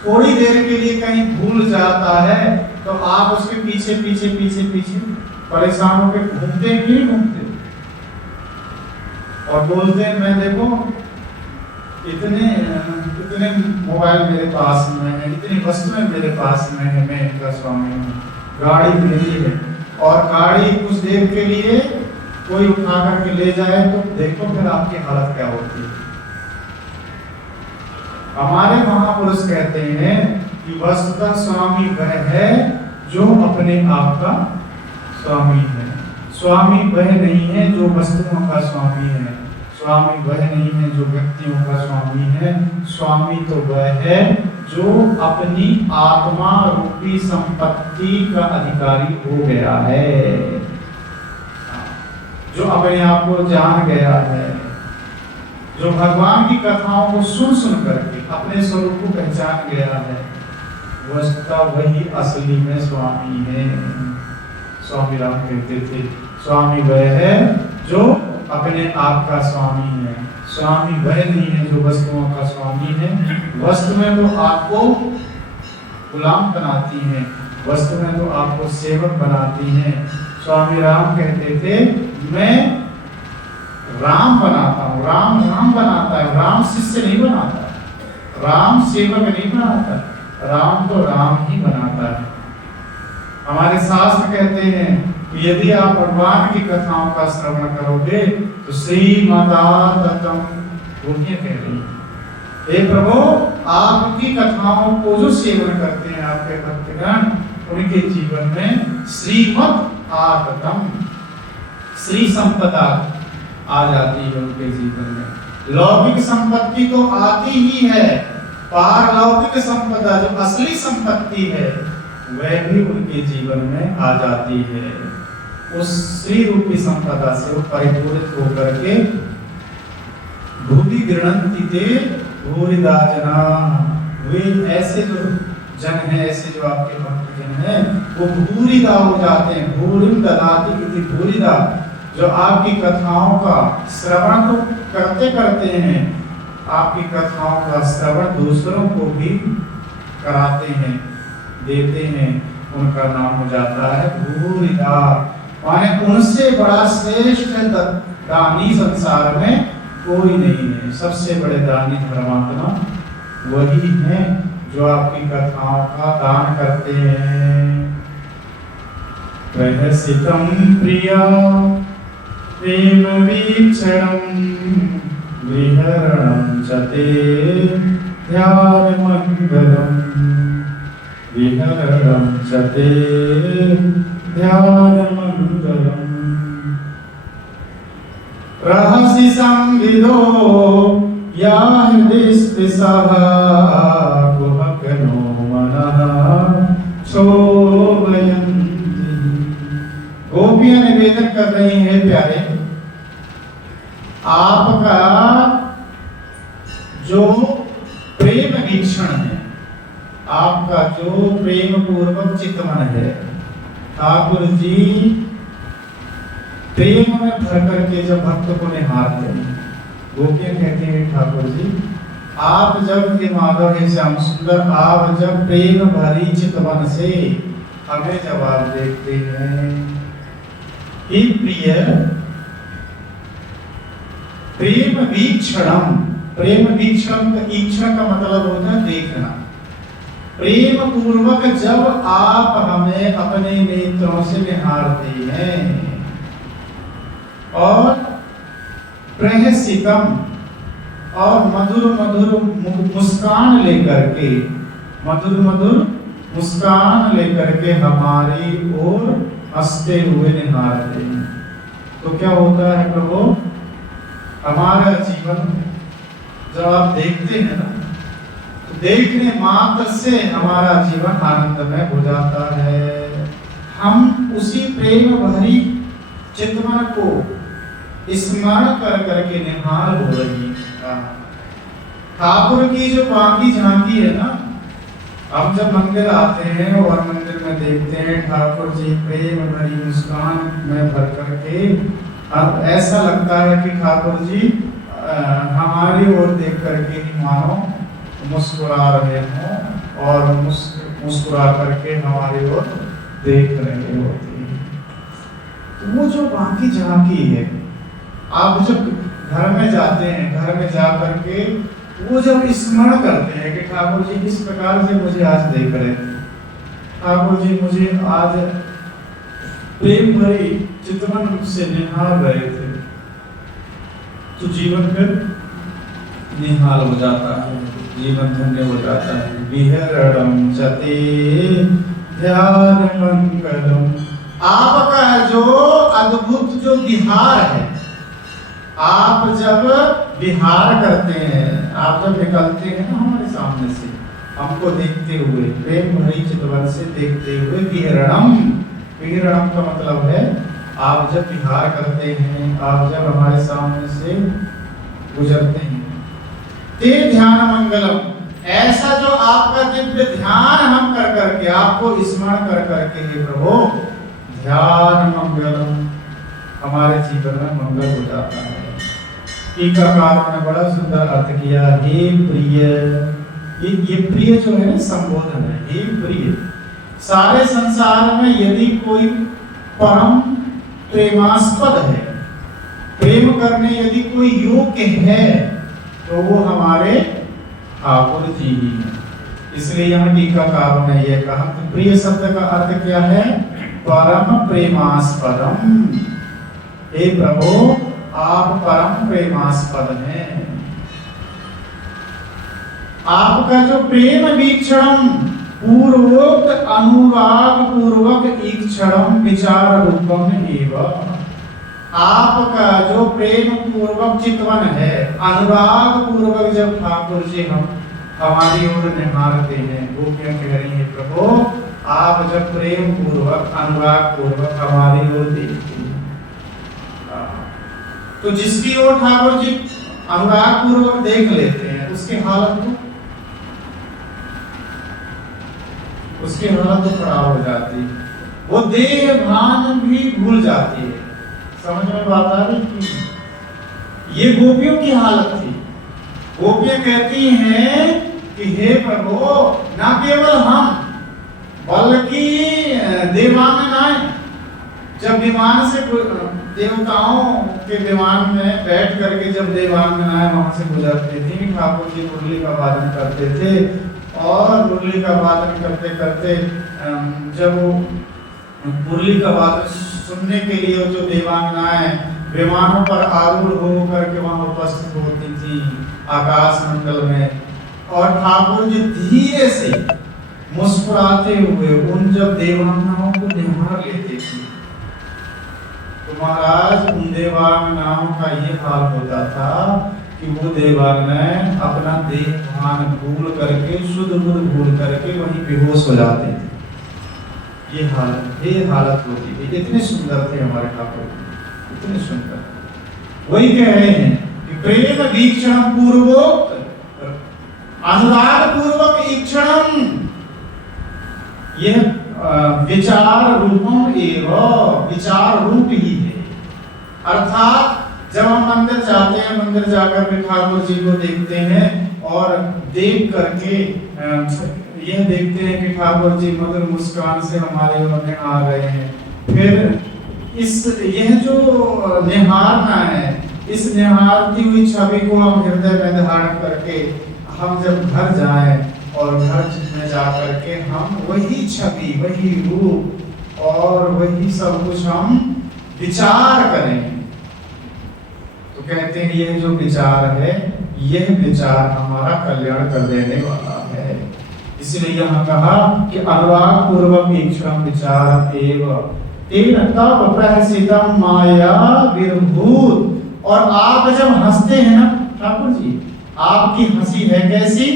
थोड़ी देर के लिए कहीं भूल जाता है तो आप उसके पीछे पीछे पीछे पीछे परेशान होकर घूमते हैं कि नहीं घूमते? और बोलते हैं मैं देखो इतने मोबाइल मेरे पास में है, इतनी वस्तुएं मेरे पास में है, मैं इनका स्वामी हूँ, गाड़ी मेरी है। और गाड़ी कुछ देर के लिए कोई उठा करके ले जाए तो देखो फिर आपकी हालत क्या होती है। हमारे महापुरुष कहते हैं कि वस्तुतः स्वामी वह है जो अपने आप का स्वामी है, स्वामी वह नहीं है जो वस्तुओं का स्वामी है, स्वामी वह नहीं है जो व्यक्तियों का स्वामी है, स्वामी तो वह है जो अपनी आत्मा रूपी संपत्ति का अधिकारी हो गया है, जो अपने आप को जान गया है, जो भगवान की कथाओं को सुन सुन करके अपने स्वरूप को पहचान गया है, वस्तुतः वही असली में स्वामी है। स्वामी राम कहते थे स्वामी वह है जो अपने आप का स्वामी है, स्वामी वह नहीं है जो वस्तुओं का स्वामी है। वस्तु में तो आपको गुलाम बनाती हैं, वस्तु में तो आपको सेवक बनाती हैं। स्वामी राम कहते थे मैं राम बनाता हूँ, राम राम बनाता है, राम शिष्य नहीं बनाता, राम सेवक नहीं बनाता, राम तो राम ही बनाता है। हमारे शास्त्र कहते हैं कि यदि आप भगवान की कथाओं का श्रवण करोगे तो श्रीमदाततम पुण्य कह रही है। हे प्रभु, आपकी कथाओं को जो सेवन करते हैं आपके भक्तगण, उनके जीवन में श्रीमद आततम, श्री संपदा आ जाती है उनके जीवन में। लौकिक संपत्ति तो आती ही है, पारलौकिक संपदा जो असली संपत्ति है वह भी उनके जीवन में आ जाती है। उस श्री रूपी संपदा से वो परिपूरित होकर के भूरि गृह्णन्ति ते भूरिदा जना, वे ऐसे जो जन है, ऐसे जो आपके भक्त जन है, वो भूरिदा हो जाते हैं। भूरिम ददाति इति भूरिदा, जो आपकी कथाओं का श्रवण तो करते करते हैं, आपकी कथाओं का श्रवण दूसरों को भी कराते हैं, देते हैं, उनका नाम हो जाता है भूरिदा। माने उनसे बड़ा श्रेष्ठ दानी संसार में कोई नहीं है। सबसे बड़े दानी धर्मात्मा वही हैं जो आपकी कथाओं का दान करते हैं। प्रहसितम प्रिया प्रेम वीक्षणम विहरणम चते ध्यान मंगलम, विहरणम चते ध्यान मंगलम। रहसि संविदो या हृदिस्पृशः कुहकनो मनः शोभयन्ति। गोपियां निवेदन कर रही हैं, प्यारे आपका प्रेम वीक्षण है, आपका जो प्रेम पूर्वक चितवन है। ठाकुर जी प्रेम में भर करके जब भक्त को निहारते हैं, गोपियां कहते हैं ठाकुर जी आप जब हे माधव हे श्याम सुंदर, आप जब प्रेम भरी चितवन से हमें जवाब देखते हैं, हे प्रिय प्रेम वीक्षणम। प्रेम वीक्षण का ईक्षण का मतलब होता है देखना। प्रेम पूर्वक जब आप हमें अपने नेत्रों से निहारते हैं और प्रहसितम और मधुर मधुर मुस्कान लेकर के, मधुर मधुर मुस्कान लेकर के हमारी ओर हंसते हुए निहारते हैं, तो क्या होता है प्रभु, हमारा जीवन जब आप देखते हैं ना, तो देखने मात्र से हमारा जीवन आनंदमय हो जाता है। हम उसी प्रेम भरी चितवन को स्मरण कर करके निहार हो रही है। ठाकुर की जो बाकी झांकी है ना, हम जब मंदिर आते हैं और मंदिर में देखते हैं ठाकुर जी प्रेम भरी मुस्कान में भर करके, अब ऐसा लगता है कि ठाकुर जी हमारी ओर देख करके ही मानो मुस्कुरा रहे हों और मुस्कुरा करके हमारी ओर देख रहे होते हैं। तो वो जो बाकी झांकी है, आप जब घर में जाते हैं, घर में जा करके वो जब स्मरण करते हैं कि ठाकुर जी किस प्रकार से मुझे आज देख रहे थे, ठाकुर जी मुझे आज प्रेम भरी चितवन से निहार रहे थे, तो जीवन फिर निहाल हो जाता है, जीवन धन्य हो जाता है। विहरणम चते ध्यान मंगलम, आपका जो अद्भुत जो विहार है, आप जब विहार करते हैं, आप जब निकलते हैं ना हमारे सामने से, हमको देखते हुए प्रेम भरी चितवन से देखते हुए, विहरणम, विहरणम का मतलब है आप जब विहार करते हैं, आप जब हमारे सामने से गुजरते हैं, ते ध्यान मंगलम, ऐसा जो आपका दिव्य ध्यान हम कर करके आपको स्मरण कर करके हे प्रभु ध्यान मंगलम, हमारे जीवन में मंगल हो जाता है। टीकाकारों ने बड़ा सुंदर अर्थ किया, हे प्रिय, ये प्रिय जो है संबोधन है, हे प्रिय। सारे संसार में यदि कोई परम प्रेमास्पद है, प्रेम करने यदि कोई योग्य है, तो वो हमारे ठाकुर जी ही हैं। इसलिए यहाँ टीकाकारों ने यह कहा कि प्रिय शब्द का अर्थ क्या है, परम प्रेमास्पदम। हे प्रभु आप परम प्रेमास्पद हैं। आपका जो प्रेम वीक्षणम पूर्वोक्त अनुराग पूर्वक ईक्षणम विचार रूपम एवं, आपका जो प्रेम पूर्वक चितवन है, अनुराग पूर्वक जब ठाकुर जी हम हमारी ओर निहारते हैं, वो क्या कह रही है प्रभु, आप जब प्रेम पूर्वक अनुराग पूर्वक हमारी ओर देखते हैं, तो जिसकी ओर ठाकुर जी अनुराग पूर्वक देख लेते हैं, उसकी हालत तो खराब हो जाती है, वो देह भान भी भूल जाती है। समझ में बात आ रही कि ये गोपियों की हालत थी। गोपियां कहती हैं कि हे प्रभु, ना केवल हम बल्कि देवांगनाएं जब विमान से देवताओं के विमान में बैठ करके जब देवांगनाएं वहां से गुजरती थी, ठाकुर जी मुरली का वादन करते थे और मुरली का वादन करते करते जब वो मुरली का वादन सुनने के लिए जो देवांगनाएं विमानों पर आरूढ़ हो करके वहां उपस्थित होती थी आकाश मंडल में, और ठाकुर जी धीरे से मुस्कुराते हुए उन जब देवांगनाओं को निहार लेते थे, तो महाराज उन देवांगनाओं का ये हाल होता था कि वो देवांगनाएं अपना देह भान भूल करके, शुद्ध बुद्ध भूल करके वहीं बेहोश हो जाते थे। ये हालत होती थी। इतने सुंदर थे हमारे ठाकुर, इतने सुंदर। वही कह रहे हैं कि प्रेम वीक्षण पूर्वोक्त अनुराग पूर्वक ईक्षणम, यह विचार रूपम एवं, विचार रूप ही है। अर्थात जब हम मंदिर जाते हैं, मंदिर जाकर के ठाकुर जी को देखते हैं और देख करके यह देखते हैं कि ठाकुर जी मधुर मुस्कान से हमारे ओर आ रहे हैं, फिर यह जो निहारना है, इस निहारती हुई छवि को हम हृदय में धारण करके हम जब घर जाएं और घर में जा करके हम वही छवि, वही रूप और वही सब कुछ हम विचार करें, तो कहते हैं यह जो विचार है, यह विचार हमारा कल्याण कर देने वाला है। इसलिए यहाँ कहा कि अनुराग पूर्वक ईक्षण विचार एवं तेन तब प्रहसितम माया विर्भूत। और आप जब हंसते हैं ना ठाकुर जी, आपकी हंसी है कैसी?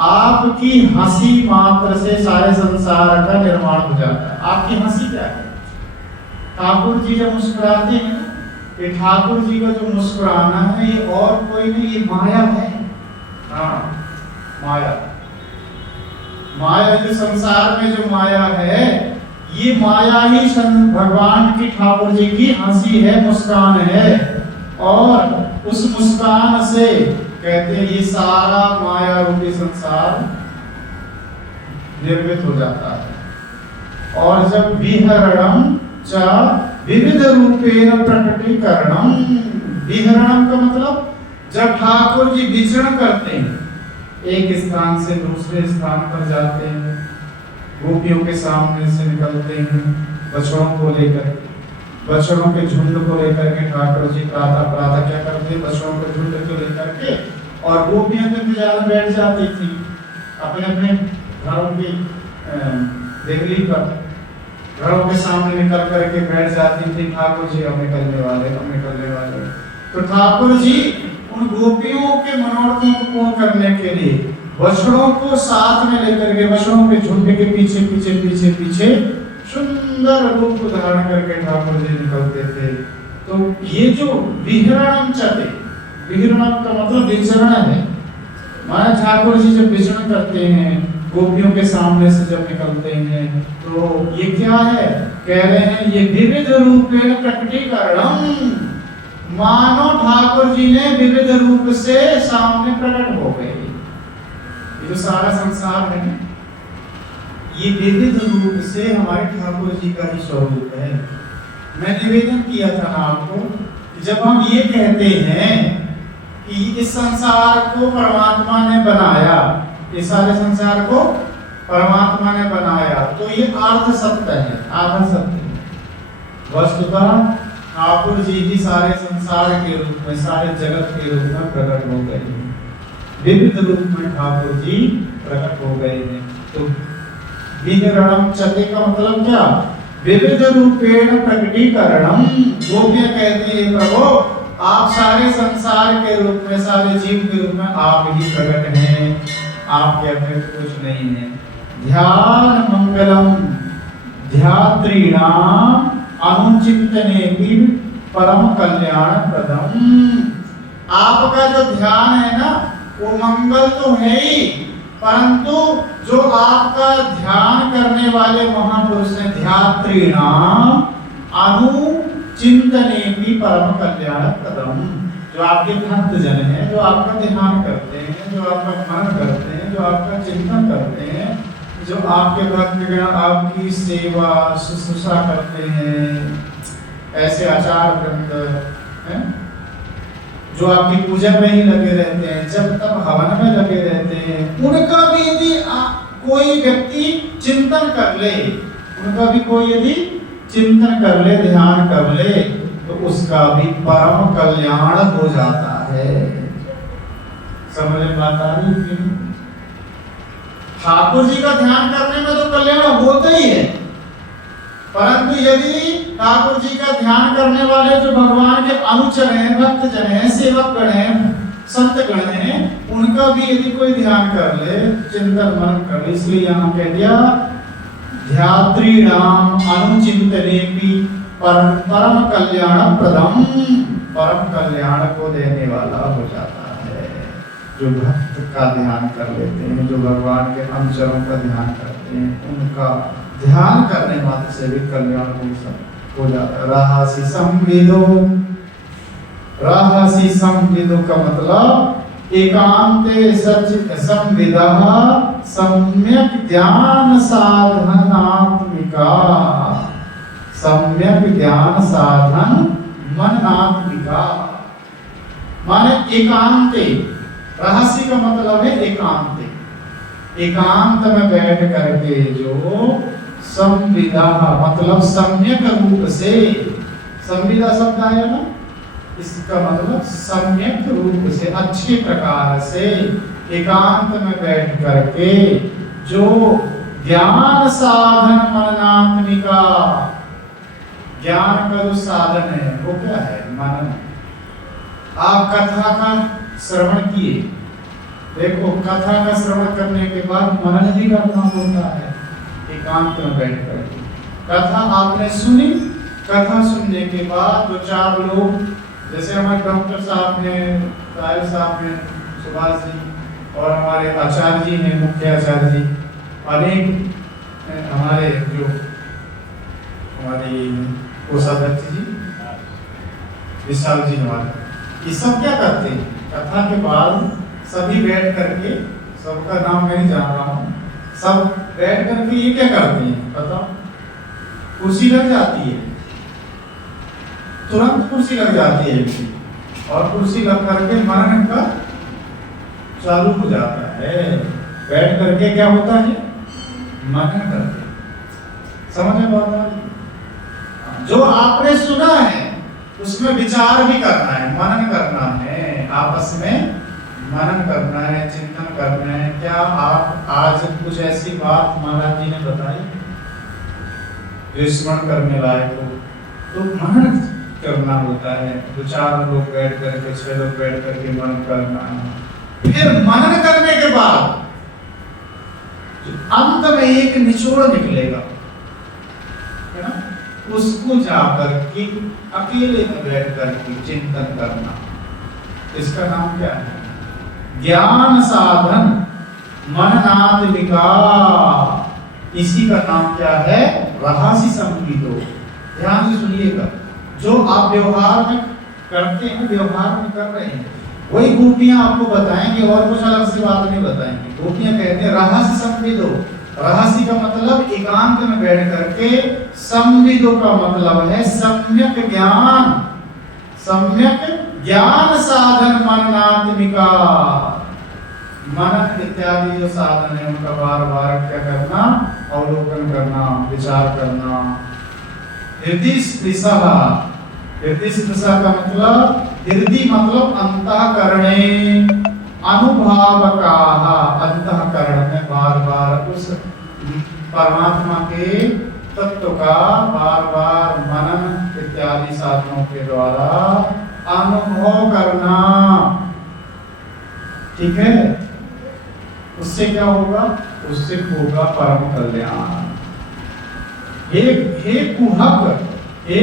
आपकी हंसी मात्र से सारे संसार का निर्माण हो जाता है। आपकी हंसी क्या है? ठाकुर जी जब मुस्कुराते हैं ना, ये ठाकुर जी का जो मुस्कुराना है ये और कोई नहीं, ये माया है। हाँ, माया, माया जो संसार में जो माया है, ये माया ही भगवान की, ठाकुर जी की हंसी है, मुस्कान है। और उस मुस्कान से कहते हैं ये सारा माया रूपी संसार निर्मित हो जाता है। और जब विहरणम च विविध रूपेण प्रकटीकरणम, विहरणम का मतलब जब ठाकुर जी विचरण करते हैं, एक स्थान से दूसरे स्थान पर जाते हैं, गोपियों के सामने से निकलते हैं, बछड़ों को लेकर, बछड़ों के झुंड को लेकर के ठाकुर जी प्रातः प्रातः क्या करते हैं, बछड़ों के झुंड को लेकर के, और गोपियां तो इंतजार में बैठ जाती थी अपने अपने घरों की देहली पर, घरों के सामने निकल करके बैठ जाती थी, ठाकुर जी अब निकलने वाले, अब निकलने वाले। तो ठाकुर जी उन गोपियों के मनोरथों को पूर्ण करने के लिए बछड़ों को साथ में लेकर के, बछड़ों के झुंड के पीछे पीछे पीछे पीछे सुंदर रूप धारण करके ठाकुर जी निकलते थे। तो ये जो विहरणम चते, विहरणम का मतलब विचरण है, माना ठाकुर जी जब विचरण करते हैं, गोपियों के सामने से जब निकलते हैं, तो ये क्या है? कह रहे हैं ये विविध रूपेण प्रकटीकरणम, मानो ठाकुर जी ने विविध रूप से सामने प्रकट हो गए। ये जो सारा संसार है, ये विविध रूप से हमारे ठाकुर जी का ही स्वरूप है। मैं निवेदन किया था ना आपको, जब हम ये कहते हैं कि इस संसार को परमात्मा ने बनाया, इस सारे संसार को परमात्मा ने बनाया, तो ये अर्ध सत्य है, आधा सत्य है। वस्तुतः ठाकुर जी ही सारे संसार के रूप में, सारे जगत के रूप में प्रकट हो गए हैं, विविध रूप में ठाकुर जी प्रकट हो गए हैं। तो विहरणम चते का मतलब क्या? विविध रूपेण प्रकटीकरणम। गोपियां कहती है प्रभु आप सारे संसार के रूप में, सारे जीव के रूप में आप ही प्रकट हैं, आपके अतिरिक्त कुछ नहीं है। ध्यान मंगलम ध्यात्रीणाम अनुचिंतने भी परम कल्याण प्रदम। आपका जो ध्यान है ना, वो मंगल तो है ही, परंतु जो आपका ध्यान करने वाले महापुरुष हैं, ध्यात्रीणाम अनुचिंतने भी परम कल्याण प्रदम, जो आपके भक्त जन हैं, जो आपका ध्यान करते हैं, जो आपका मन करते हैं, जो आपका चिंतन करते हैं, जो आपके भक्तगण आपकी सेवा शुश्रूषा करते हैं, ऐसे आचार वृंद हैं जो आपकी पूजा में ही लगे रहते हैं, जब तक हवन में लगे रहते हैं, उनका भी यदि कोई व्यक्ति चिंतन कर ले, उनका भी कोई यदि चिंतन कर ले, ध्यान कर ले, तो उसका भी परम कल्याण हो जाता है। समझ में बात आ रही है? ठाकुर जी का ध्यान करने में तो कल्याण होता ही है, परंतु यदि ठाकुर जी का ध्यान करने वाले जो भगवान के अनुचर हैं, भक्त जन हैं, सेवक गण हैं, संत गण हैं, उनका भी यदि कोई ध्यान कर ले, चिंतन मनन कर ले, इसलिए यहाँ कह दिया ध्यात्रीणाम अनुचिंतनेपि परम कल्याण प्रदम, परम कल्याण को देने वाला हो जाता है। जो भक्त का ध्यान कर लेते हैं, जो भगवान के अनुचरों का ध्यान करते हैं, उनका ध्यान करने मात्र से भी कल्याण हो जाता है। रहसि संविदो, रहसि संविदो का मतलब एकांते सचित संविदः सम्यक ध्यान साधनात्मिका, सम्यक ध्यान साधन मननात्मिका, माने एकांते। रहस्य का मतलब है एकांते, एकांत में बैठ करके जो संविदा मतलब सम्यक रूप से, संविदा शब्द आया ना, इसका मतलब सम्यक रूप से, अच्छे प्रकार से एकांत में बैठ करके जो ज्ञान साधन मननात्मिका, ज्ञान का जो साधन है वो क्या है? मनन। आप कथा का श्रवण किए, देखो कथा का श्रवण करने के बाद मनन भी करना होता है एकांत में बैठ करके। कथा आपने सुनी, कथा सुनने के बाद दो चार लोग, जैसे हमारे डॉक्टर साहब हैं, साहिल साहब हैं, सुभाष जी, और हमारे आचार्य जी हैं, मुख्य आचार्य जी, अनेक हमारे जो हमारी कोषाध्यक्ष जी, विशाल जी हमारे, ये सब क्या करते हैं? कथा के बाद सभी बैठ करके, सबका नाम मैं नहीं जान रहा हूँ, सब बैठ करके ये क्या करते हैं बताओ? कुर्सी लग जाती है, तुरंत कुर्सी लग जाती है, और कुर्सी लग करके मनन का चालू हो जाता है। बैठ करके क्या होता है? मनन करते। समझ में बात आ रही? जो आपने सुना है उसमें विचार भी करना है, मनन करना है, आपस में मनन करना है, चिंतन करना है। क्या आप आज कुछ ऐसी बात महाराज जी ने बताई जो स्मरण करने लायक हो? तो मनन करना होता है। दो चार लोग बैठ करके, 6 लोग बैठ करके मनन करना है। फिर मनन करने के बाद अंत में एक निचोड़ निकलेगा, है ना? उसको जाकर के अकेले में बैठ करके चिंतन करना, इसका नाम क्या है? ज्ञान साधन मननात्मिका। इसी का नाम क्या है? रहस्य संविदो। ध्यान से सुनिएगा, जो आप व्यवहार में करते हैं, व्यवहार में कर रहे हैं, वही गोपियां आपको बताएंगे, और कुछ अलग सी बात नहीं बताएंगे। गोपियां कहते हैं रहस्य संविदो। रहस्य का मतलब एकांत में बैठ करके, संविदो का मतलब है सम्यक ज्ञान, सम्यक ज्ञान साधन मननात्मिका। मनन इत्यादि जो साधन है उनका बार बार क्या करना? अवलोकन करना, विचार करना। हृदय स्पृशः, हृदय स्पृशः का मतलब, हृदय मतलब अंतःकरणे, अनुभावकाः, अंतःकरण में बार बार उस परमात्मा के तत्व का बार बार मनन इत्यादि साधनों के द्वारा अनुभव करना। ठीक है? उससे क्या होगा? उससे होगा परम कल्याण। हे कुहक, हे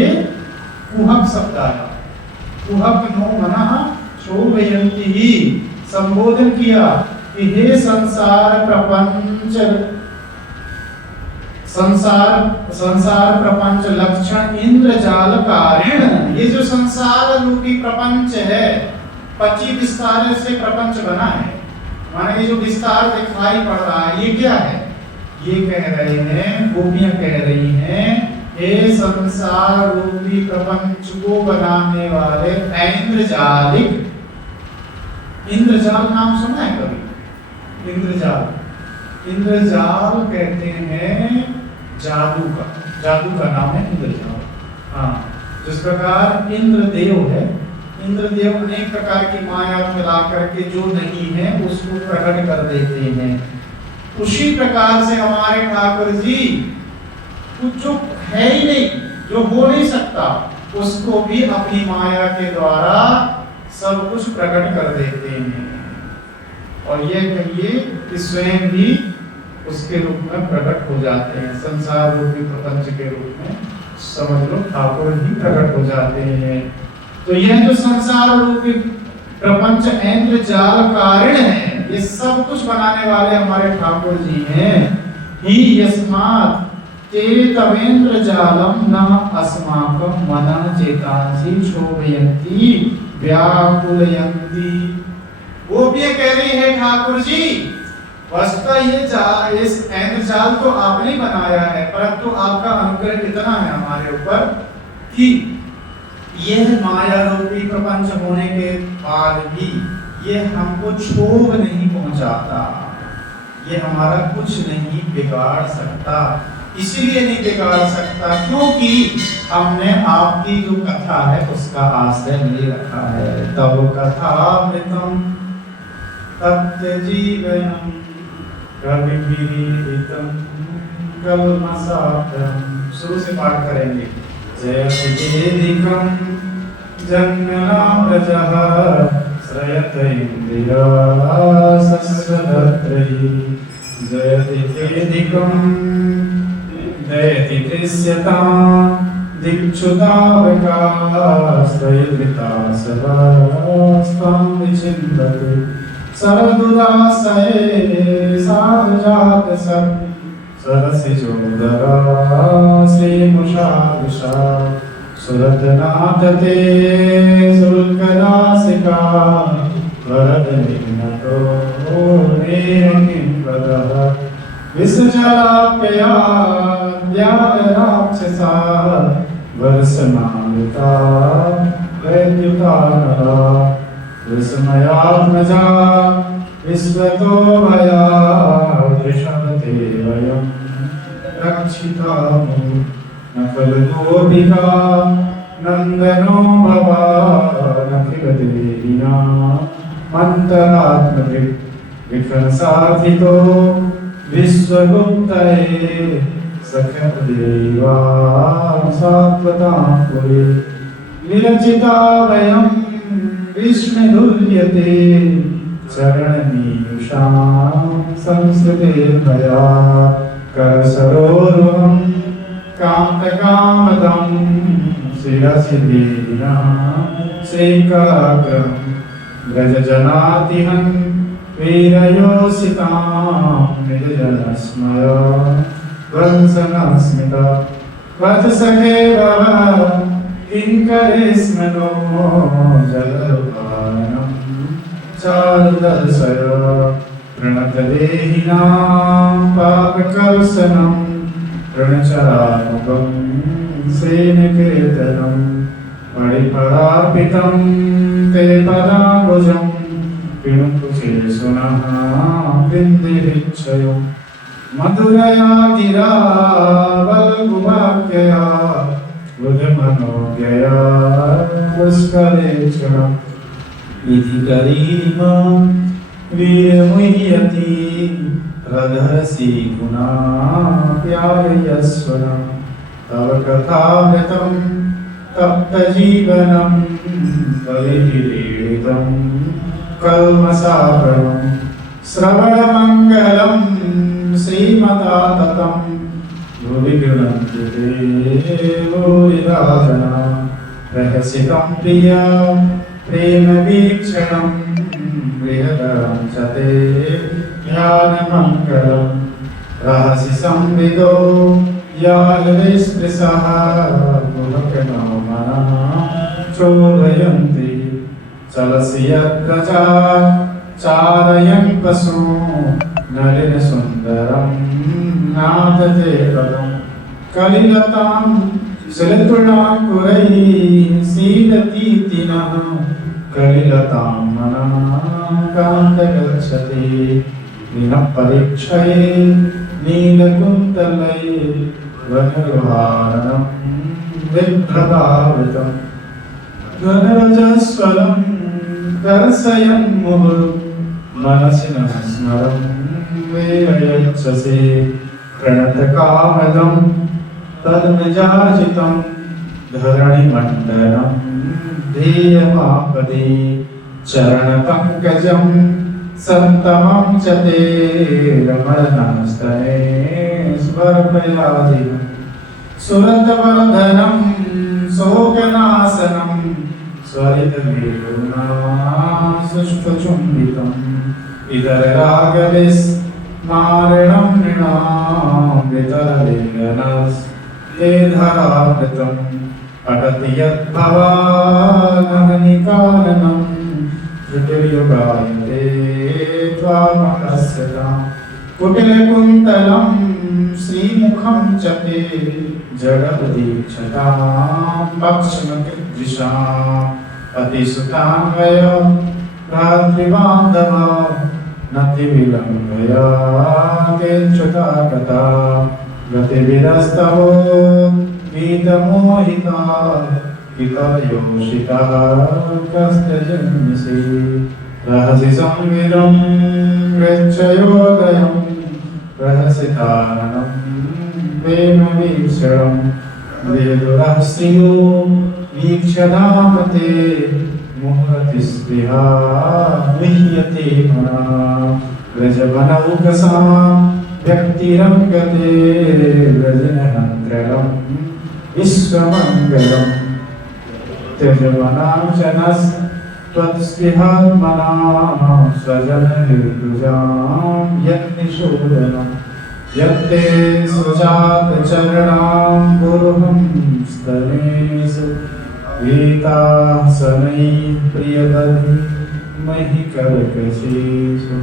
कुहक शब्द आया, कुहक नो मनः शोभयन्ति ही, संबोधन किया कि हे संसार प्रपंच, संसार प्रपंच लक्षण इंद्रजाल कारिण। ये जो संसार रूपी प्रपंच है, 25 विस्तार से प्रपंच बना है, माने ये जो विस्तार दिखाई पड़ रहा है, ये क्या है? ये कह रहे हैं, गोपियां कह रही हैं, हे संसार रूपी प्रपंच को बनाने वाले ऐन्द्रजालिक। इंद्रजाल नाम सुना है कभी? इंद्रजाल, इंद्रजाल कहते हैं जादू का, जादू का नाम है इंद्रजाल। हाँ, जिस प्रकार इंद्रदेव है, इंद्रदेव अनेक प्रकार की माया मिला करके जो नहीं है उसको प्रकट कर देते हैं। उसी प्रकार से हमारे ठाकुर जी कुछ जो है ही नहीं, जो हो नहीं सकता, उसको भी अपनी माया के द्वारा सब कुछ प्रकट कर देते हैं। और ये कहिए कि स्वयं भी उसके रूप में प्रकट हो जाते हैं, संसार रूपी प्रपंच के रूप में समझ लो ठाकुर ही प्रकट हो जाते हैं। तो यह जो संसार रूपी प्रपंच इंद्र जाल कारण है, ये सब कुछ बनाने वाले हमारे ठाकुर जी हैं। ही यस्मात् चेतवेन्द्र जालम न अस्माकं मनः चेतांसि क्षोभयन्ति व्याकुलयन्ति। वो भी कह रही है ठाकुर जी, वस्तुतः ये जाल, इस इंद्र जाल को आपने बनाया है, परंतु आपका अनुग्रह इतना है हमारे ऊपर कि यह माया रूपी प्रपंच होने के बाद भी ये हमको क्षोभ नहीं पहुंचाता, ये हमारा कुछ नहीं बिगाड़ सकता। इसलिए नहीं बिगाड़ सकता क्योंकि हमने आपकी जो कथा है उसका आश्रय नहीं रखा है। तब कथामृतम तप्त जीवनम कविभिरीडितम कल्मषापहम। शुरू से पाठ करेंगे। जयतिकेदिकं जन्मना प्रजः श्रयत इंद्रिया सस्वदत्रयी। जयतिकेदिकं जयति दृश्यता दिक्षुतावका श्रयिता सभास्तां विचिन्वते। सरदुदासये साधुजात सत् सरसिजोदरा श्रीमुषाविषा। सुरतनाथ ते शुल्कनासिका वरदनिघ्नतो नेरं वदः। विषजलाप्यया व्याघ्रराक्षसा वर्षमालिका वैद्युता नरा। विस्मयात्मजा विश्वतो भया वृषभते वयं रक्षितामो। न खलु नंदनो भवानखिलदेहिना मन्तरात्मवित् विक्रमसाधितो विश्वगुप्तये सखदेवा सात्वतां पुरे। विरचिता वयं विष्णुदुर्यते चरणनीयुषां संस्कृतेर्मया। करसरोरुहं कान्तकामदं शिरसि देहिनः शेखराग्रं। व्रजजनातिहं वीरयोषितां निजजनस्मया वंशनस्मिता। वत्सखे भव किङ्करेस्मनो जलरूपायनं चारुदर्शय। प्रणतदेहिनां पापकर्षणं प्रणचरामुखं सेनकीर्तनं। परिपरार्पितं ते पदाम्बुजं किणुकुचे सुनः वृन्दिभिक्षयो। मधुरया गिरा वल्गुवाक्यया बुधमनोज्ञया पुष्करेक्षणम्। इति गरीमा वीरमुह्यति हृदहसि गुणा प्यायस्वरं। तव कथामृतं तप्तजीवनं कलिभिरीडितं कल्मषापहं। श्रवणमङ्गलं श्रीमदाततं भुवि गृह्णन्ति ते भूरिदा जना। रहसितं प्रिया प्रेमवीक्षणं बृहदं च ते ध्यानमङ्गलं। रहसि संविदो यालविस्पृशः कुहकनो मनः चोदयन्ति। चलसि यद्रजा चारयन् पशु नलिनसुन्दरं नादते पदं। कलिलतां शिलतृणाकुरैः सीदतीतिनः कलिलतां मनः कान्तगच्छति। दिनः परीक्षये नीलकुन्तलये वनरुहारणं बिभ्रदावृतं। घनरजस्वलं दर्शयन् मुहुः मनसि न स्मरं वेरयच्छसि। प्रणतकामदं तद्मजाजितं धरणिमण्डनं ध्येयमापदि। चरणपङ्कजं सन्तमं च ते रमणस्तने स्वर्पयादिनं। सुरतवर्धनं शोकनाशनं स्वरितवेणुना सुष्ठुचुम्बितम् इतररागविस्मारणं नृणां वितरलिङ्गनस्ते धरामृतम् अटति यद्भवानहनिकाननं त्रुटिर्युगायते त्वामकस्यताम् कुटिलकुन्तलं श्रीमुखं च ते जगदीक्षतां पक्षमकृदृशाम् अतिसुतान्वय भ्रातृबान्धव नतिविलम्बय किञ्चिता कथा गतिविरस्तव गीतमोहिता हितयोषिता कस्तजन्यसि रहसि संविदं गच्छयोदयं रहसिताननं प्रेमवीक्षणं वेदुरहस्यो वीक्षणामते मुहूर्तिस्पृहा विह्यते मना व्रजवनौकसा व्यक्तिरङ्गते व्रजनहन्त्रलं विश्वमङ्गलं त्यजवनाशनस्त्वत्स्पृहात्मना स्वजननिर्दुजां यन्निषोदनं यत्ते सुजातचरणां गुरुहं स्तनेषु गीतासनैः प्रियदधि महि कर्कशेषु